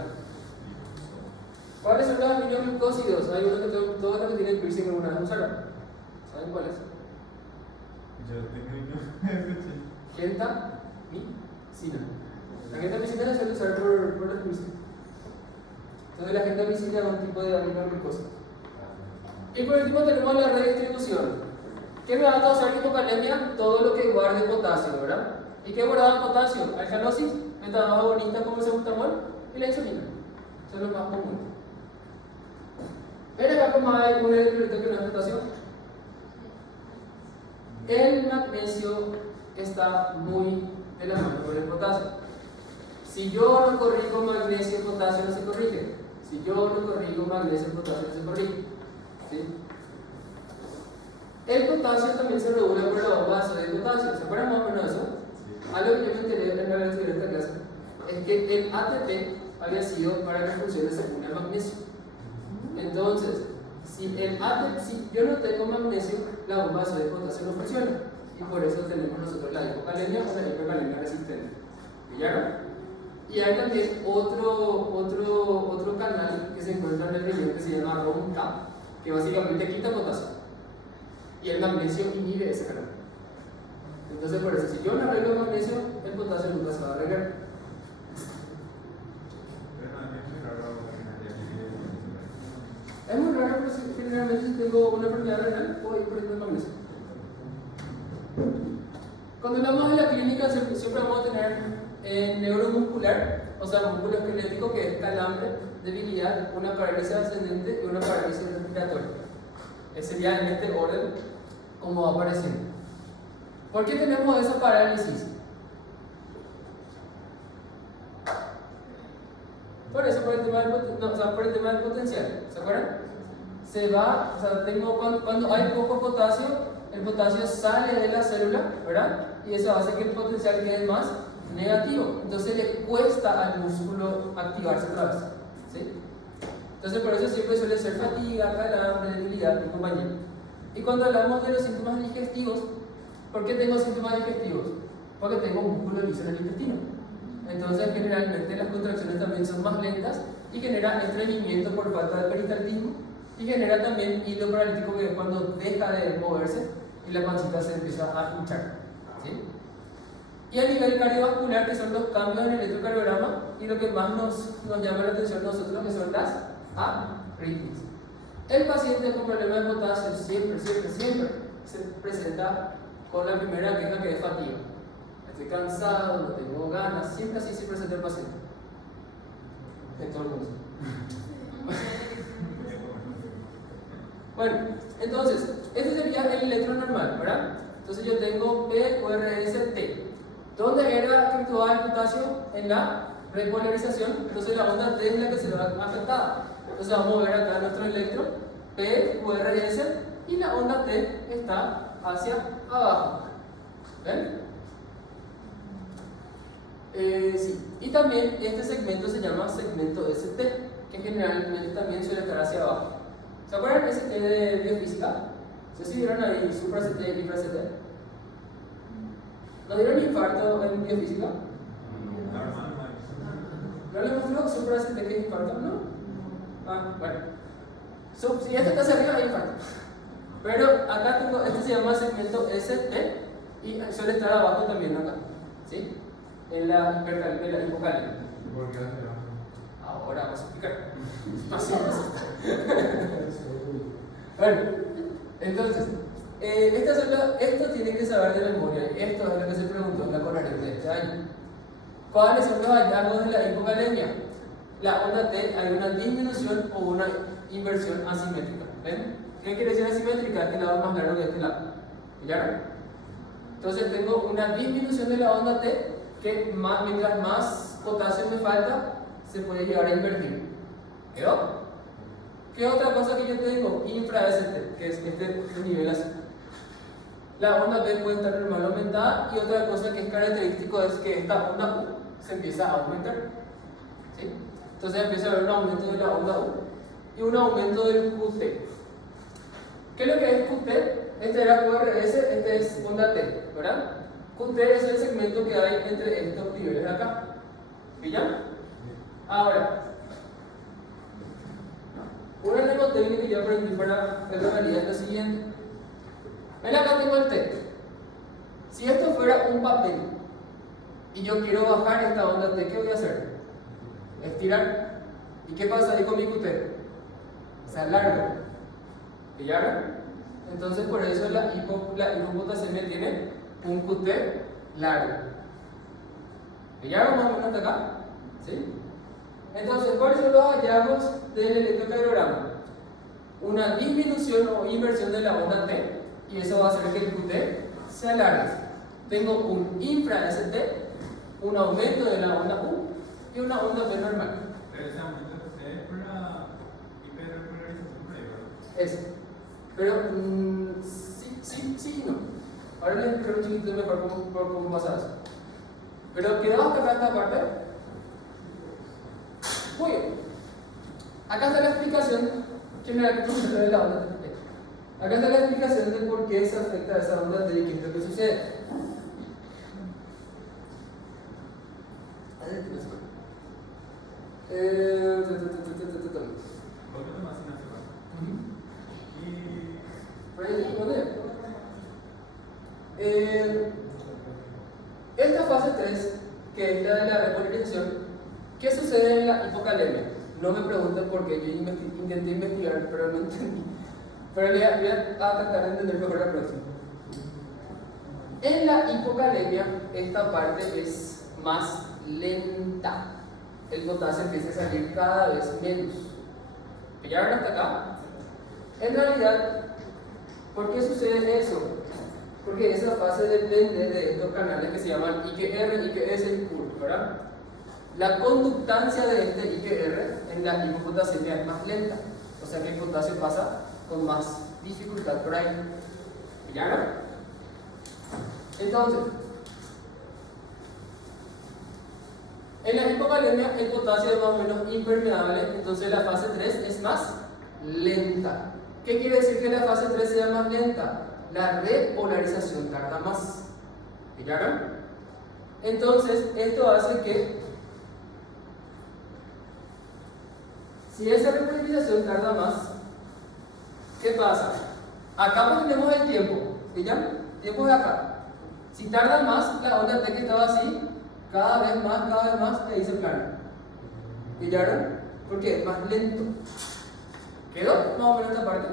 ¿Cuáles son los aminoglucósidos? Hay uno que todos los que tienen piercing alguna vez usaron. ¿Saben cuáles? Yo tengo Gentamicina. La gentamicina se suele usar por los piercing. Entonces la gentamicina es un tipo de aminoglucósido. Y por último tenemos la redistribución. ¿Qué me va a causar hipocalemia? Todo lo que guarde potasio, ¿verdad? ¿Y qué guarda potasio? Alcalosis, metabas agonista como el salbutamol y la insulina. Son los más comunes. ¿Ven acá cómo hay un electrolito que no es potasio? El magnesio está muy de la mano con el potasio. Si yo no corrijo magnesio, potasio no se corrige. Si yo no corrijo magnesio, potasio no se corrige. ¿Sí? El potasio también se regula por la bomba de sodio de potasio. ¿Se acuerdan más o menos de eso? Algo que yo me enteré en la vez de esta clase es que el ATP había sido para que funcione según el magnesio. Entonces, si yo no tengo magnesio, la bomba de sodio de potasio no funciona. Y por eso tenemos nosotros la hipocalemia o la hipercalemia resistente. ¿Ya? Y hay también otro canal que se encuentra en el riñón que se llama ROMK, que básicamente quita potasio. Y el magnesio inhibe ese canal. Entonces, por eso, si yo no arreglo el magnesio, el potasio nunca se va a arreglar. Es muy raro, pero sí. generalmente si tengo una enfermedad renal, puedo ir perdiendo el magnesio. Cuando hablamos de la clínica, siempre vamos a tener neuromuscular, o sea, músculo esquelético, que es calambre, debilidad, una parálisis ascendente y una parálisis respiratoria. Ese sería en este orden como va apareciendo. ¿Por qué tenemos esa parálisis? Por eso, por el tema del potencial, ¿se acuerdan? Se va, o sea, cuando hay poco potasio, el potasio sale de la célula, ¿verdad? Y eso hace que el potencial quede más negativo. Entonces le cuesta al músculo activarse otra vez, ¿sí? Entonces por eso siempre suele ser fatiga, calambre, debilidad y compañía. Y cuando hablamos de los síntomas digestivos, ¿por qué tengo síntomas digestivos? Porque tengo un músculo liso en el intestino. Entonces generalmente las contracciones también son más lentas y genera estreñimiento por falta de peristaltismo y genera también hilo paralítico, que es cuando deja de moverse y la pancita se empieza a hinchar, ¿sí? Y a nivel cardiovascular, que son los cambios en el electrocardiograma y lo que más nos llama la atención a nosotros, que son las arritmias. El paciente con problemas de potasio siempre se presenta con la primera queja, que es fatiga. Estoy cansado, no tengo ganas, siempre así se presenta el paciente. En todo el mundo. Bueno, entonces, este sería el electro normal, ¿verdad? Entonces yo tengo PQRS-T. ¿Dónde era que actuaba el potasio? En la repolarización. Entonces la onda T es la que se ve afectada. Entonces vamos a ver acá nuestro electro, PQRS, y la onda T está hacia abajo. ¿Ven? Sí. Y también este segmento se llama segmento ST, que generalmente también suele estar hacia abajo. ¿Se acuerdan ST de biofísica? No sé si vieron ahí supra ST y infra ST. ¿No dieron infarto en biofísica? ¿No le mostró supra ST que es infarto? ¿No? Ah, bueno. Si este está hacia arriba, hay infarto. Pero acá tengo, este se llama segmento ST y suele estar abajo también acá, ¿sí? En la hipocalemia. ¿Por qué hace Ahora vamos a explicar. Bueno, entonces, esto tienen que saber de memoria. Esto es lo que se preguntó en la corriente de este año. ¿Cuáles son los hallazgos de la hipocalemia? La onda T, hay una disminución o una inversión asimétrica. ¿Ven? ¿Qué quiere decir asimétrica? Este lado es más largo que este lado. ¿Ya? Entonces tengo una disminución de la onda T, que mientras más potasio me falta, se puede llegar a invertir. ¿Quedó? ¿Qué otra cosa que yo tengo? Infra-ST, que es este nivel así. La onda T puede estar normal aumentada, y otra cosa que es característico es que esta onda U se empieza a aumentar, ¿sí? Entonces empieza a haber un aumento de la onda U y un aumento del QT. ¿Qué es lo que es QT? Este era QRS, este es onda T, ¿verdad? QT es el segmento que hay entre estos niveles de acá. ¿Pillan? Ahora, una mnemotecnia que yo aprendí para ver la realidad es lo siguiente. Ven, acá tengo el T. Si esto fuera un papel y yo quiero bajar esta onda T, ¿qué voy a hacer? Estirar. ¿Y qué pasa ahí con mi QT? Se alarga. ¿Pillaron? Entonces por eso la hipopotasemia tiene un QT largo. ¿Pillaron más o menos hasta acá? ¿Sí? Entonces, ¿cuáles son los hallazgos del electrocardiograma? Una disminución o inversión de la onda T, y eso va a hacer que el QT se alargue. Tengo un infra-ST, un aumento de la onda U y una onda P normal. Pero ese aumento es por la hiperpolarización por ahí, ¿verdad? Eso. Pero sí y no. Ahora les explico un chiquito mejor cómo pasa eso. Pero quedamos acá esta parte. Muy bien. Acá está la explicación general que se de la onda T. Acá está la explicación de por qué se afecta esa onda T y qué es lo que sucede. ¿Por qué tomas sin azúcar? Y Por ahí, ¿dónde? Esta fase 3, que es la de la repolarización, ¿qué sucede en la hipocalemia? No me pregunten por qué, yo intenté investigar, pero no entendí. Pero voy a tratar de entender mejor la próxima. En la hipocalemia, esta parte es más lenta. El potasio empieza a salir cada vez menos. ¿Pillaron hasta acá? En realidad, ¿por qué sucede eso? Porque esa fase depende de estos canales que se llaman IQR, IQS y CUR, ¿verdad? La conductancia de este IQR en la hipopotasemia es más lenta, o sea que el potasio pasa con más dificultad por ahí. ¿Pillaron? Entonces, en la hipocalemia el potasio es más o menos impermeable, entonces la fase 3 es más lenta. ¿Qué quiere decir que la fase 3 sea más lenta? La repolarización tarda más. ¿Pillaron? Entonces, esto hace que si esa repolarización tarda más, ¿qué pasa? Acá tenemos el tiempo, ¿pillan? Tiempo de acá. Si tarda más, la onda T que estaba así, cada vez más, me dice plana. ¿Pillaron? Porque es más lento. ¿Quedó? Más o menos esta parte.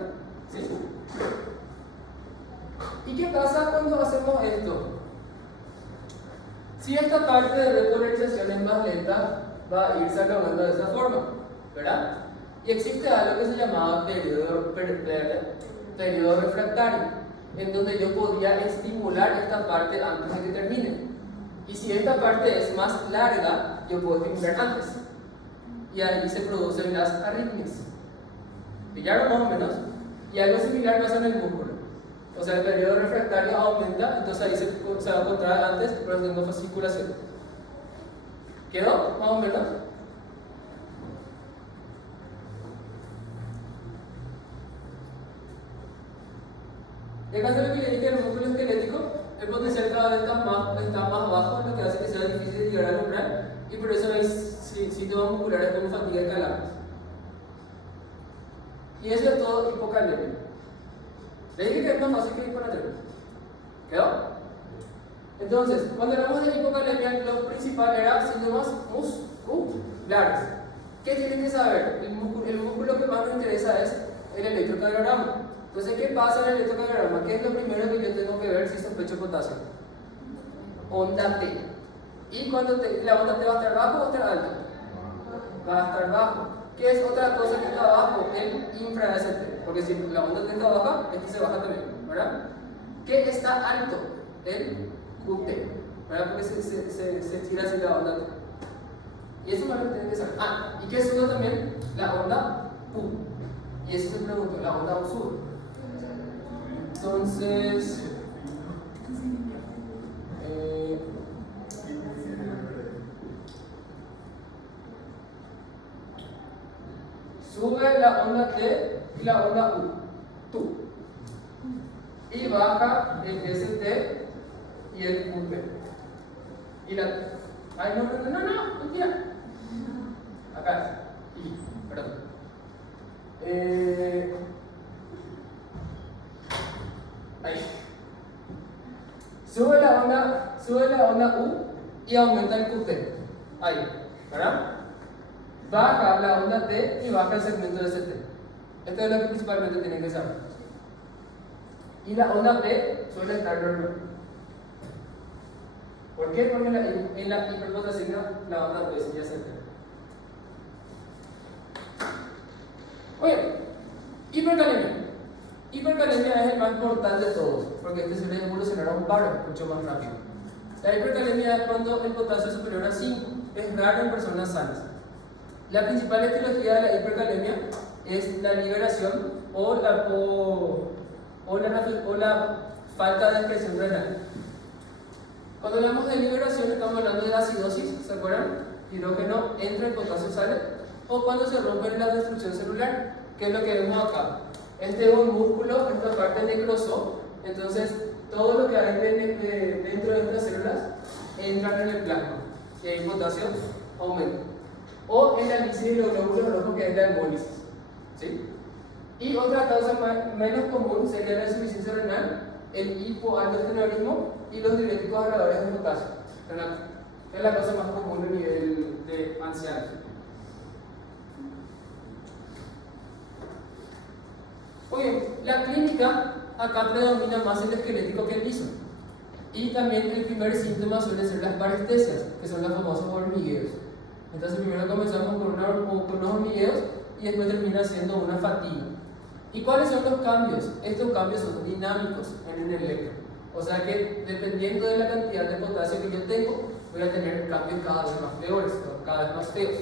¿Sí? ¿Y qué pasa cuando hacemos esto? Si esta parte de repolarización es más lenta, va a irse acabando de esa forma, ¿verdad? Y existe algo que se llamaba periodo refractario, en donde yo podría estimular esta parte antes de que termine. Y si esta parte es más larga, yo puedo estimular antes. Y ahí se producen las arritmias. ¿Pillaron más o menos? Y algo similar pasa en el músculo. O sea, el periodo refractario aumenta, entonces ahí se va a contraer antes, produciendo fasciculación. ¿Quedó? Más o menos. En caso de lo que le dije del músculo esquelético, el potencial cada vez está más bajo, lo que hace que sea difícil de llegar al umbral, y por eso hay síntomas musculares como fatiga y calambres. Y eso es todo hipocalemia. Le dije que es más fácil que hiponatremia. ¿Quedó? Entonces, cuando hablamos de hipocalemia, lo principal era síntomas musculares. ¿Qué tienen que saber? El músculo que más nos interesa es el electrocardiograma. Entonces, ¿qué pasa en el electrocardiograma? ¿Qué es lo primero que yo tengo que ver si sospecho potasio? Onda T. ¿Y cuando la onda T va a estar bajo o va a estar alto? Va a estar bajo. ¿Qué es otra cosa que está bajo? El infra-ST. Porque si la onda T está baja, este se baja también, ¿verdad? ¿Qué está alto? El QT, ¿verdad? Porque se tira así la onda T. Y eso es lo que tienen que saber. ¿Y qué sube también? La onda U. Y eso se preguntó, la onda U sube. Entonces, sube la onda T y la onda U, tú. Y baja el ST y el QT. Y la. Ay, no, mentira. Acá. Perdón. Ahí. Sube la onda U y aumenta el QT. Ahí, ¿verdad? Baja la onda T y baja el segmento de ST. Esto es lo que principalmente tienen que saber. Y la onda P suele estar normal. ¿Por qué? Porque en la hiperpotasemia la onda P ya se altera. Oye, hipercalemia. Hipercalemia es el más importante de todos, porque este suele evolucionar a un paro mucho más rápido. La hipercalemia es cuando el potasio es superior a 5. Es raro en personas sanas. La principal etiología de la hipercalemia es la liberación o la falta de excreción renal. Cuando hablamos de liberación estamos hablando de acidosis, ¿se acuerdan? Hidrógeno entra, el potasio sale. O cuando se rompe la destrucción celular, que es lo que vemos acá. Este es un músculo, esta parte necrosó, entonces todo lo que hay dentro de estas células entra en el plasma y el potasio aumenta. O en la lisis de los glóbulos rojos, que es la hemólisis. ¿Sí? Y otra causa menos común sería la insuficiencia renal, el hipoaldosteronismo y los diuréticos agravadores de potasio. Es la cosa más común a nivel de ancianos. Muy bien, la clínica acá predomina más el esquelético que el liso. Y también el primer síntoma suele ser las parestesias, que son los famosos hormigueos. Entonces primero comenzamos con unos hormigueos y después termina siendo una fatiga. ¿Y cuáles son los cambios? Estos cambios son dinámicos en el electro. O sea que dependiendo de la cantidad de potasio que yo tengo, voy a tener cambios cada vez más peores, o cada vez más feos.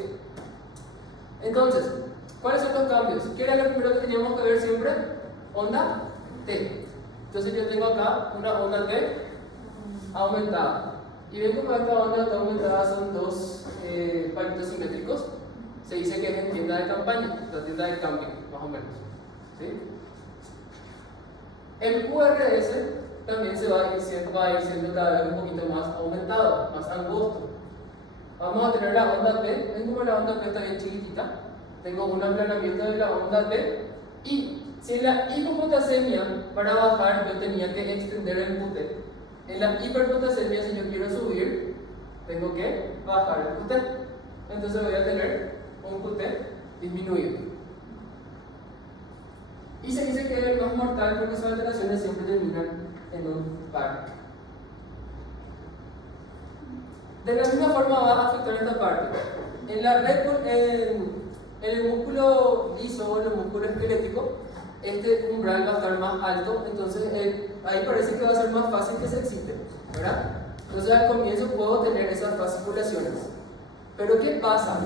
Entonces, ¿cuáles son los cambios? ¿Qué era lo primero que teníamos que ver siempre? Onda T. Entonces yo tengo acá una onda T aumentada. Y ven como esta onda T aumentada son dos palitos simétricos. Se dice que es en tienda de campaña, la tienda de camping, más o menos. ¿Sí? El QRS también se va a ir siendo cada vez un poquito más aumentado, más angosto. Vamos a tener la onda P. Ven como la onda P está bien chiquitita. Tengo un aplanamiento de la onda P. Y si en la hipopotasemia, para bajar, yo tenía que extender el QT. En la hiperpotasemia, si yo quiero subir, tengo que bajar el QT. Entonces voy a tener un QT disminuido. Y se dice que es el más mortal porque sus alteraciones siempre terminan en un paro. De la misma forma va a afectar esta parte. En el músculo liso o en el músculo esquelético, este umbral va a estar más alto, entonces ahí parece que va a ser más fácil que se excite, ¿verdad? Entonces al comienzo puedo tener esas fasciculaciones. Pero ¿qué pasa?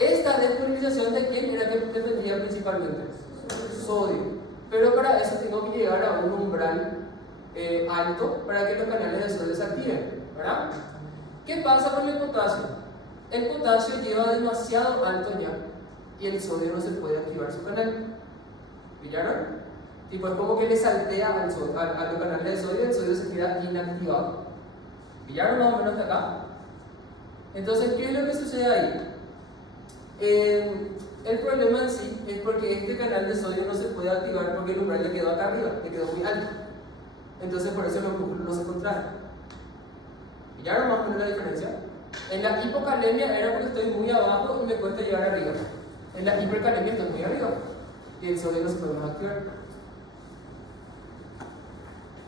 Esta despolarización de quién era que dependía principalmente? Sodio. Pero para eso tengo que llegar a un umbral alto para que los canales de sodio se activen, ¿verdad? ¿Qué pasa con el potasio? El potasio lleva demasiado alto ya y el sodio no se puede activar su canal. ¿Pillaron? Tipo, es como que le saltea a los canales de sodio y el sodio se queda inactivado. ¿Pillaron más o menos hasta acá? Entonces, ¿qué es lo que sucede ahí? El problema en sí es porque este canal de sodio no se puede activar porque el umbral le quedó acá arriba, le quedó muy alto. Entonces, por eso los músculos no se contraen. ¿Pillaron más o menos la diferencia? En la hipocalemia era porque estoy muy abajo y me cuesta llegar arriba. En la hipercalemia estoy muy arriba y el sodio no se puede más activar.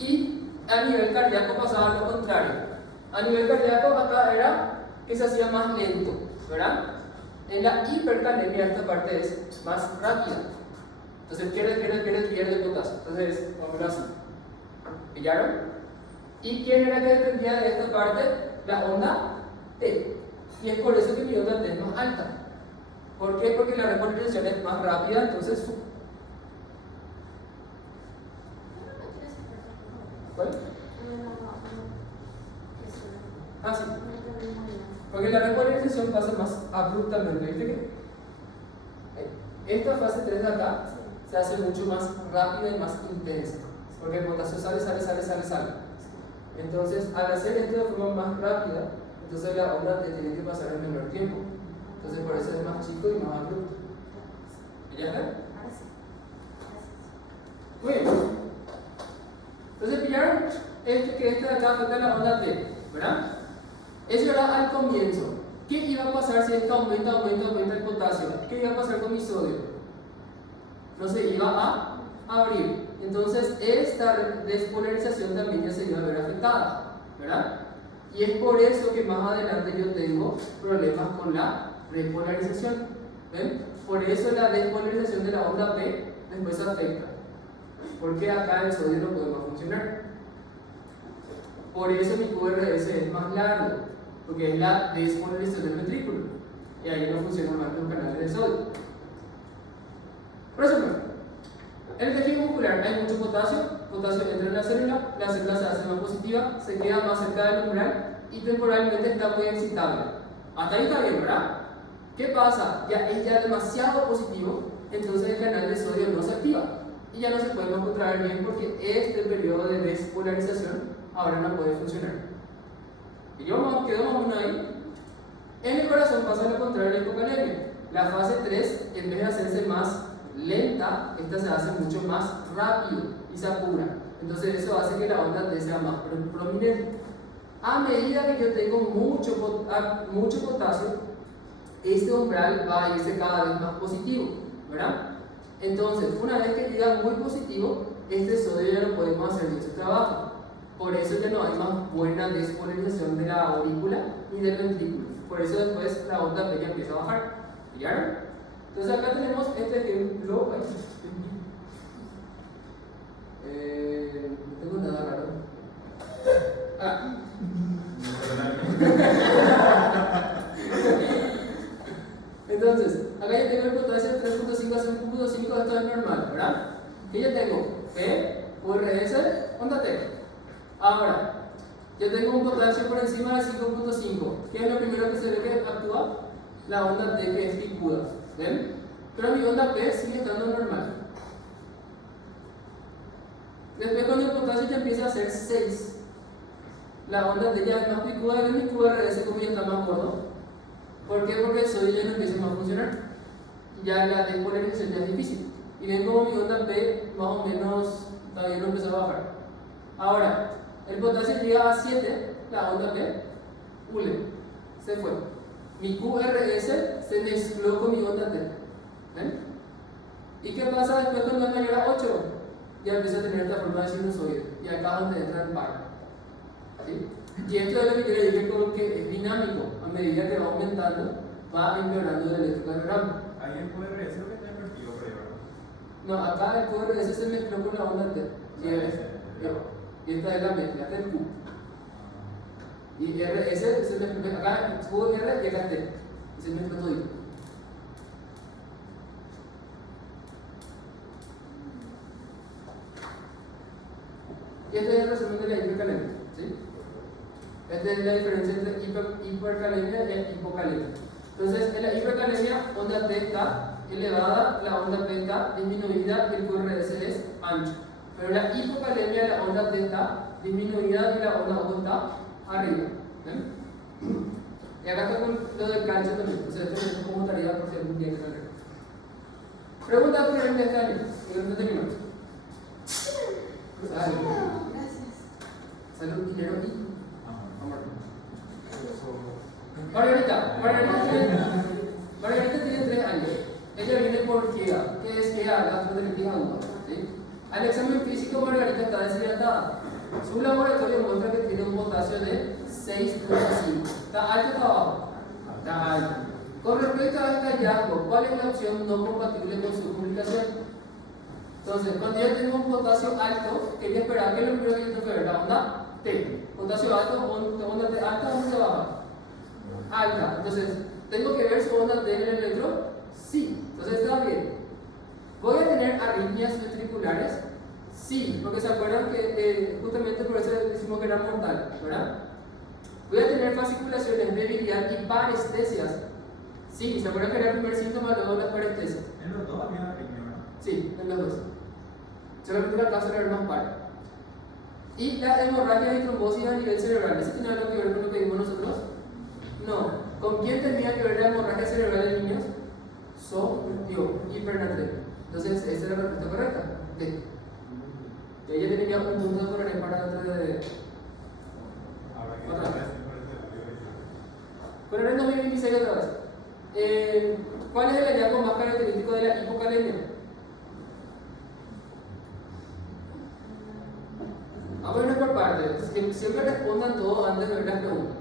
Y a nivel cardíaco pasaba lo contrario. A nivel cardíaco acá era que se hacía más lento, ¿verdad? En la hipercalemia esta parte es más rápida. Entonces pierde potasio. Entonces, vamos así. ¿Pillaron? ¿Y quién era que dependía de esta parte? La onda T. Y es por eso que mi onda T es más alta. ¿Por qué? Porque la repolarización es más rápida, entonces... ¿Cuál? Ah, sí. Porque la repolarización pasa más abruptamente. ¿Viste que? Esta fase 3 de acá se hace mucho más rápida y más intensa. Porque el potasio sale. Entonces, al hacer esto de forma más rápida, entonces la onda te tiene que pasar en menor tiempo. Entonces, por eso es más chico y más abrupto. ¿Ya ven? Muy bien. Entonces, pillaron que esta de acá afecta la onda T, ¿verdad? Eso era al comienzo. ¿Qué iba a pasar si esto aumenta el potasio? ¿Qué iba a pasar con mi sodio? No se iba a abrir. Entonces, esta despolarización también ya se iba a ver afectada, ¿verdad? Y es por eso que más adelante yo tengo problemas con la repolarización. ¿Ven? Por eso la despolarización de la onda P después afecta. Porque acá el sodio no puede más funcionar. Por eso mi QRS es más largo, porque es la despolarización del ventrículo. Y ahí no funcionan más los canales de sodio. Resumen. En el tejido muscular hay mucho potasio entra en la célula se hace más positiva, se queda más cerca del umbral y temporalmente está muy excitable. Hasta ahí está bien, ¿verdad? ¿Qué pasa? Ya es ya demasiado positivo, entonces el canal de sodio no se activa y ya no se puede más contraer bien porque este periodo de despolarización ahora no puede funcionar. Y yo quedo más o menos ahí. En el corazón pasa lo contrario de la hipocalemia. La fase 3, en vez de hacerse más lenta, esta se hace mucho más rápido y se apura. Entonces eso hace que la onda T sea más prominente. A medida que yo tengo mucho potasio, este umbral va a irse cada vez más positivo, ¿verdad? Entonces, una vez que llega muy positivo, este sodio ya no podemos hacer bien su trabajo. Por eso ya no hay más buena despolarización de la aurícula ni del ventrículo. Por eso después la onda P ya empieza a bajar. ¿Pillaron? Entonces acá tenemos este ejemplo. No tengo nada raro. Entonces, acá ya tengo el potasio 3.5 a 5.5, esto es normal, ¿verdad? ¿Qué ya tengo? P, URS, onda T. Ahora, yo tengo un potasio por encima de 5.5. ¿Qué es lo primero que se ve que actúa? La onda T, que es picuda. ¿Ven? Pero mi onda P sigue estando normal. Después, cuando el potasio ya empieza a ser 6, la onda T ya es más picuda y mi QRS como ya está más gordo. ¿Por qué? Porque el sodio ya no empieza más a funcionar. Ya la despolarización ya es difícil. Y ven como mi onda P más o menos todavía no empezó a bajar. Ahora, el potasio llega a 7, la onda P, se fue. Mi QRS se mezcló con mi onda T. ¿Ven? ¿Y qué pasa después cuando es mayor a 8? Ya empieza a tener esta forma de sinusoide. Y acá es donde entra el par. ¿Sí? Y esto es lo que quiero decir como que es dinámico. A medida que va aumentando, va empeorando el electrocardiograma. Ahí el QRS lo que está invertido por ahí, ¿verdad? No, acá el QRS se mezcló con la onda T. Y esta es la mezcla, esta es el Q. Y RS se mezcló, acá QR y acá es T. Y se mezcló todo. Y este es el resumen de la hipercalemia. ¿Sí? Esta es la diferencia entre hipercalemia y hipocalemia. Entonces, en la hipercalemia, onda T está elevada, la onda P está disminuida y el QRS es ancho. Pero en la hipocalemia, la onda T está disminuida y la onda O está arriba. ¿Ven? Y acá está con lo del calcio también. Entonces, esto es como tarea por si algún día que sale. Pregunta por el este año. No tenemos. Gracias. Salud, dinero y amor. Margarita tiene 3 años. Ella viene por GEA. ¿Qué es GEA? Gastroenteritis aguda. ¿Sí? Al examen físico, Margarita está deshidratada. Su laboratorio muestra que tiene un potasio de 6.5. ¿Está alto o está bajo? Está alto. Con respecto a este hallazgo, ¿cuál es la opción no compatible con su publicación? Entonces, cuando yo tengo un potasio alto, ¿qué voy a esperar? ¿Qué es lo primero que yo tengo que ver? La onda T. Potasio alto, onda T alta, onda baja. Alta. Entonces, ¿tengo que ver su onda T en el electro? Sí. Entonces, está bien. ¿Voy a tener arritmias ventriculares? Sí, porque se acuerdan que justamente por eso decimos que era mortal, ¿verdad? ¿Voy a tener fasciculaciones, debilidad y parestesias? Sí, ¿se acuerdan que era el primer síntoma, luego las parestesias? En los dos había arritmia, ¿verdad? Sí, en los dos. Solamente la causa era más par. Y la hemorragia y trombosis a nivel cerebral, ¿eso tiene algo que ver con lo que vimos nosotros? No. ¿Con quién tenía que ver la hemorragia cerebral en niños? Hipernatremia. Entonces, esa es la respuesta correcta. D. Y ella tenía un punto de poner para dentro de. Ahora que Otra vez. por Pero en el 2026 otra vez. ¿Cuál es el hallazgo más característico de la hipocalemia? Vamos a ir por partes. Siempre respondan todos antes de ver las preguntas.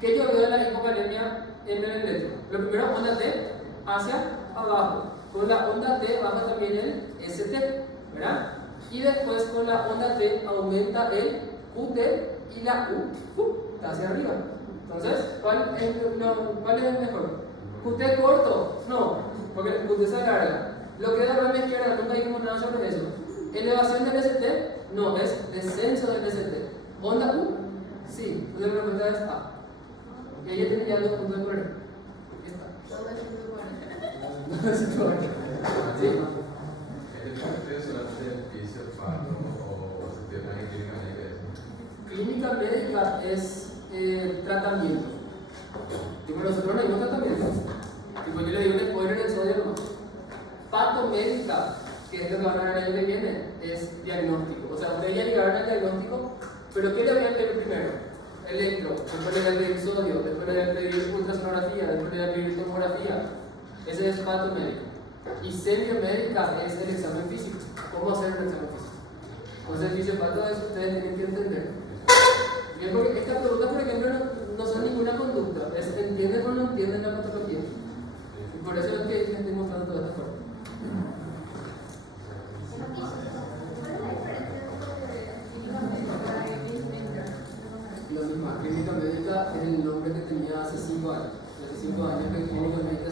¿Qué yo veo de la hipocalemia en el electro? Lo primero, onda T hacia abajo. Con la onda T baja también el ST, ¿verdad? Y después con la onda T aumenta el QT y la U está hacia arriba. Entonces, ¿cuál es el mejor? ¿QT corto? No, porque el QT se alarga. Lo que da la mano izquierda, nunca dijimos nada sobre eso. ¿Elevación del ST? No, es descenso del ST. ¿Onda U? Sí, entonces la respuesta es A. Y ahí ya tiene ya 2 puntos de poder. Aquí está. Todo es muy bueno. Sí. ¿Ustedes solamente el piso, el pato o se tiene una clínica médica de eso? Clínica médica es tratamiento. Tipo, nosotros no dimos tratamiento. Tipo, yo le digo un spoiler en el sodio nomás. Patomédica, que es lo que van a ver el año que viene, es diagnóstico. O sea, ustedes ya llegaron al diagnóstico, pero ¿qué le voy a pedir primero? Electro, después le voy a pedir sodio, después le voy a pedir ultrasonografía, después le voy a pedir tomografía. Ese es patomédico. Y semiomédica es el examen físico. ¿Cómo hacer el examen físico? Entonces, el fisiopato de eso ustedes tienen que entender. Bien, porque estas preguntas, por ejemplo, no son ninguna conducta. Es entienden o no entienden la patología. Y por eso es que les estoy mostrando toda esta forma. Lo mismo, clínica médica es el nombre que tenía hace 5 años. Hace 5 años que clínica médica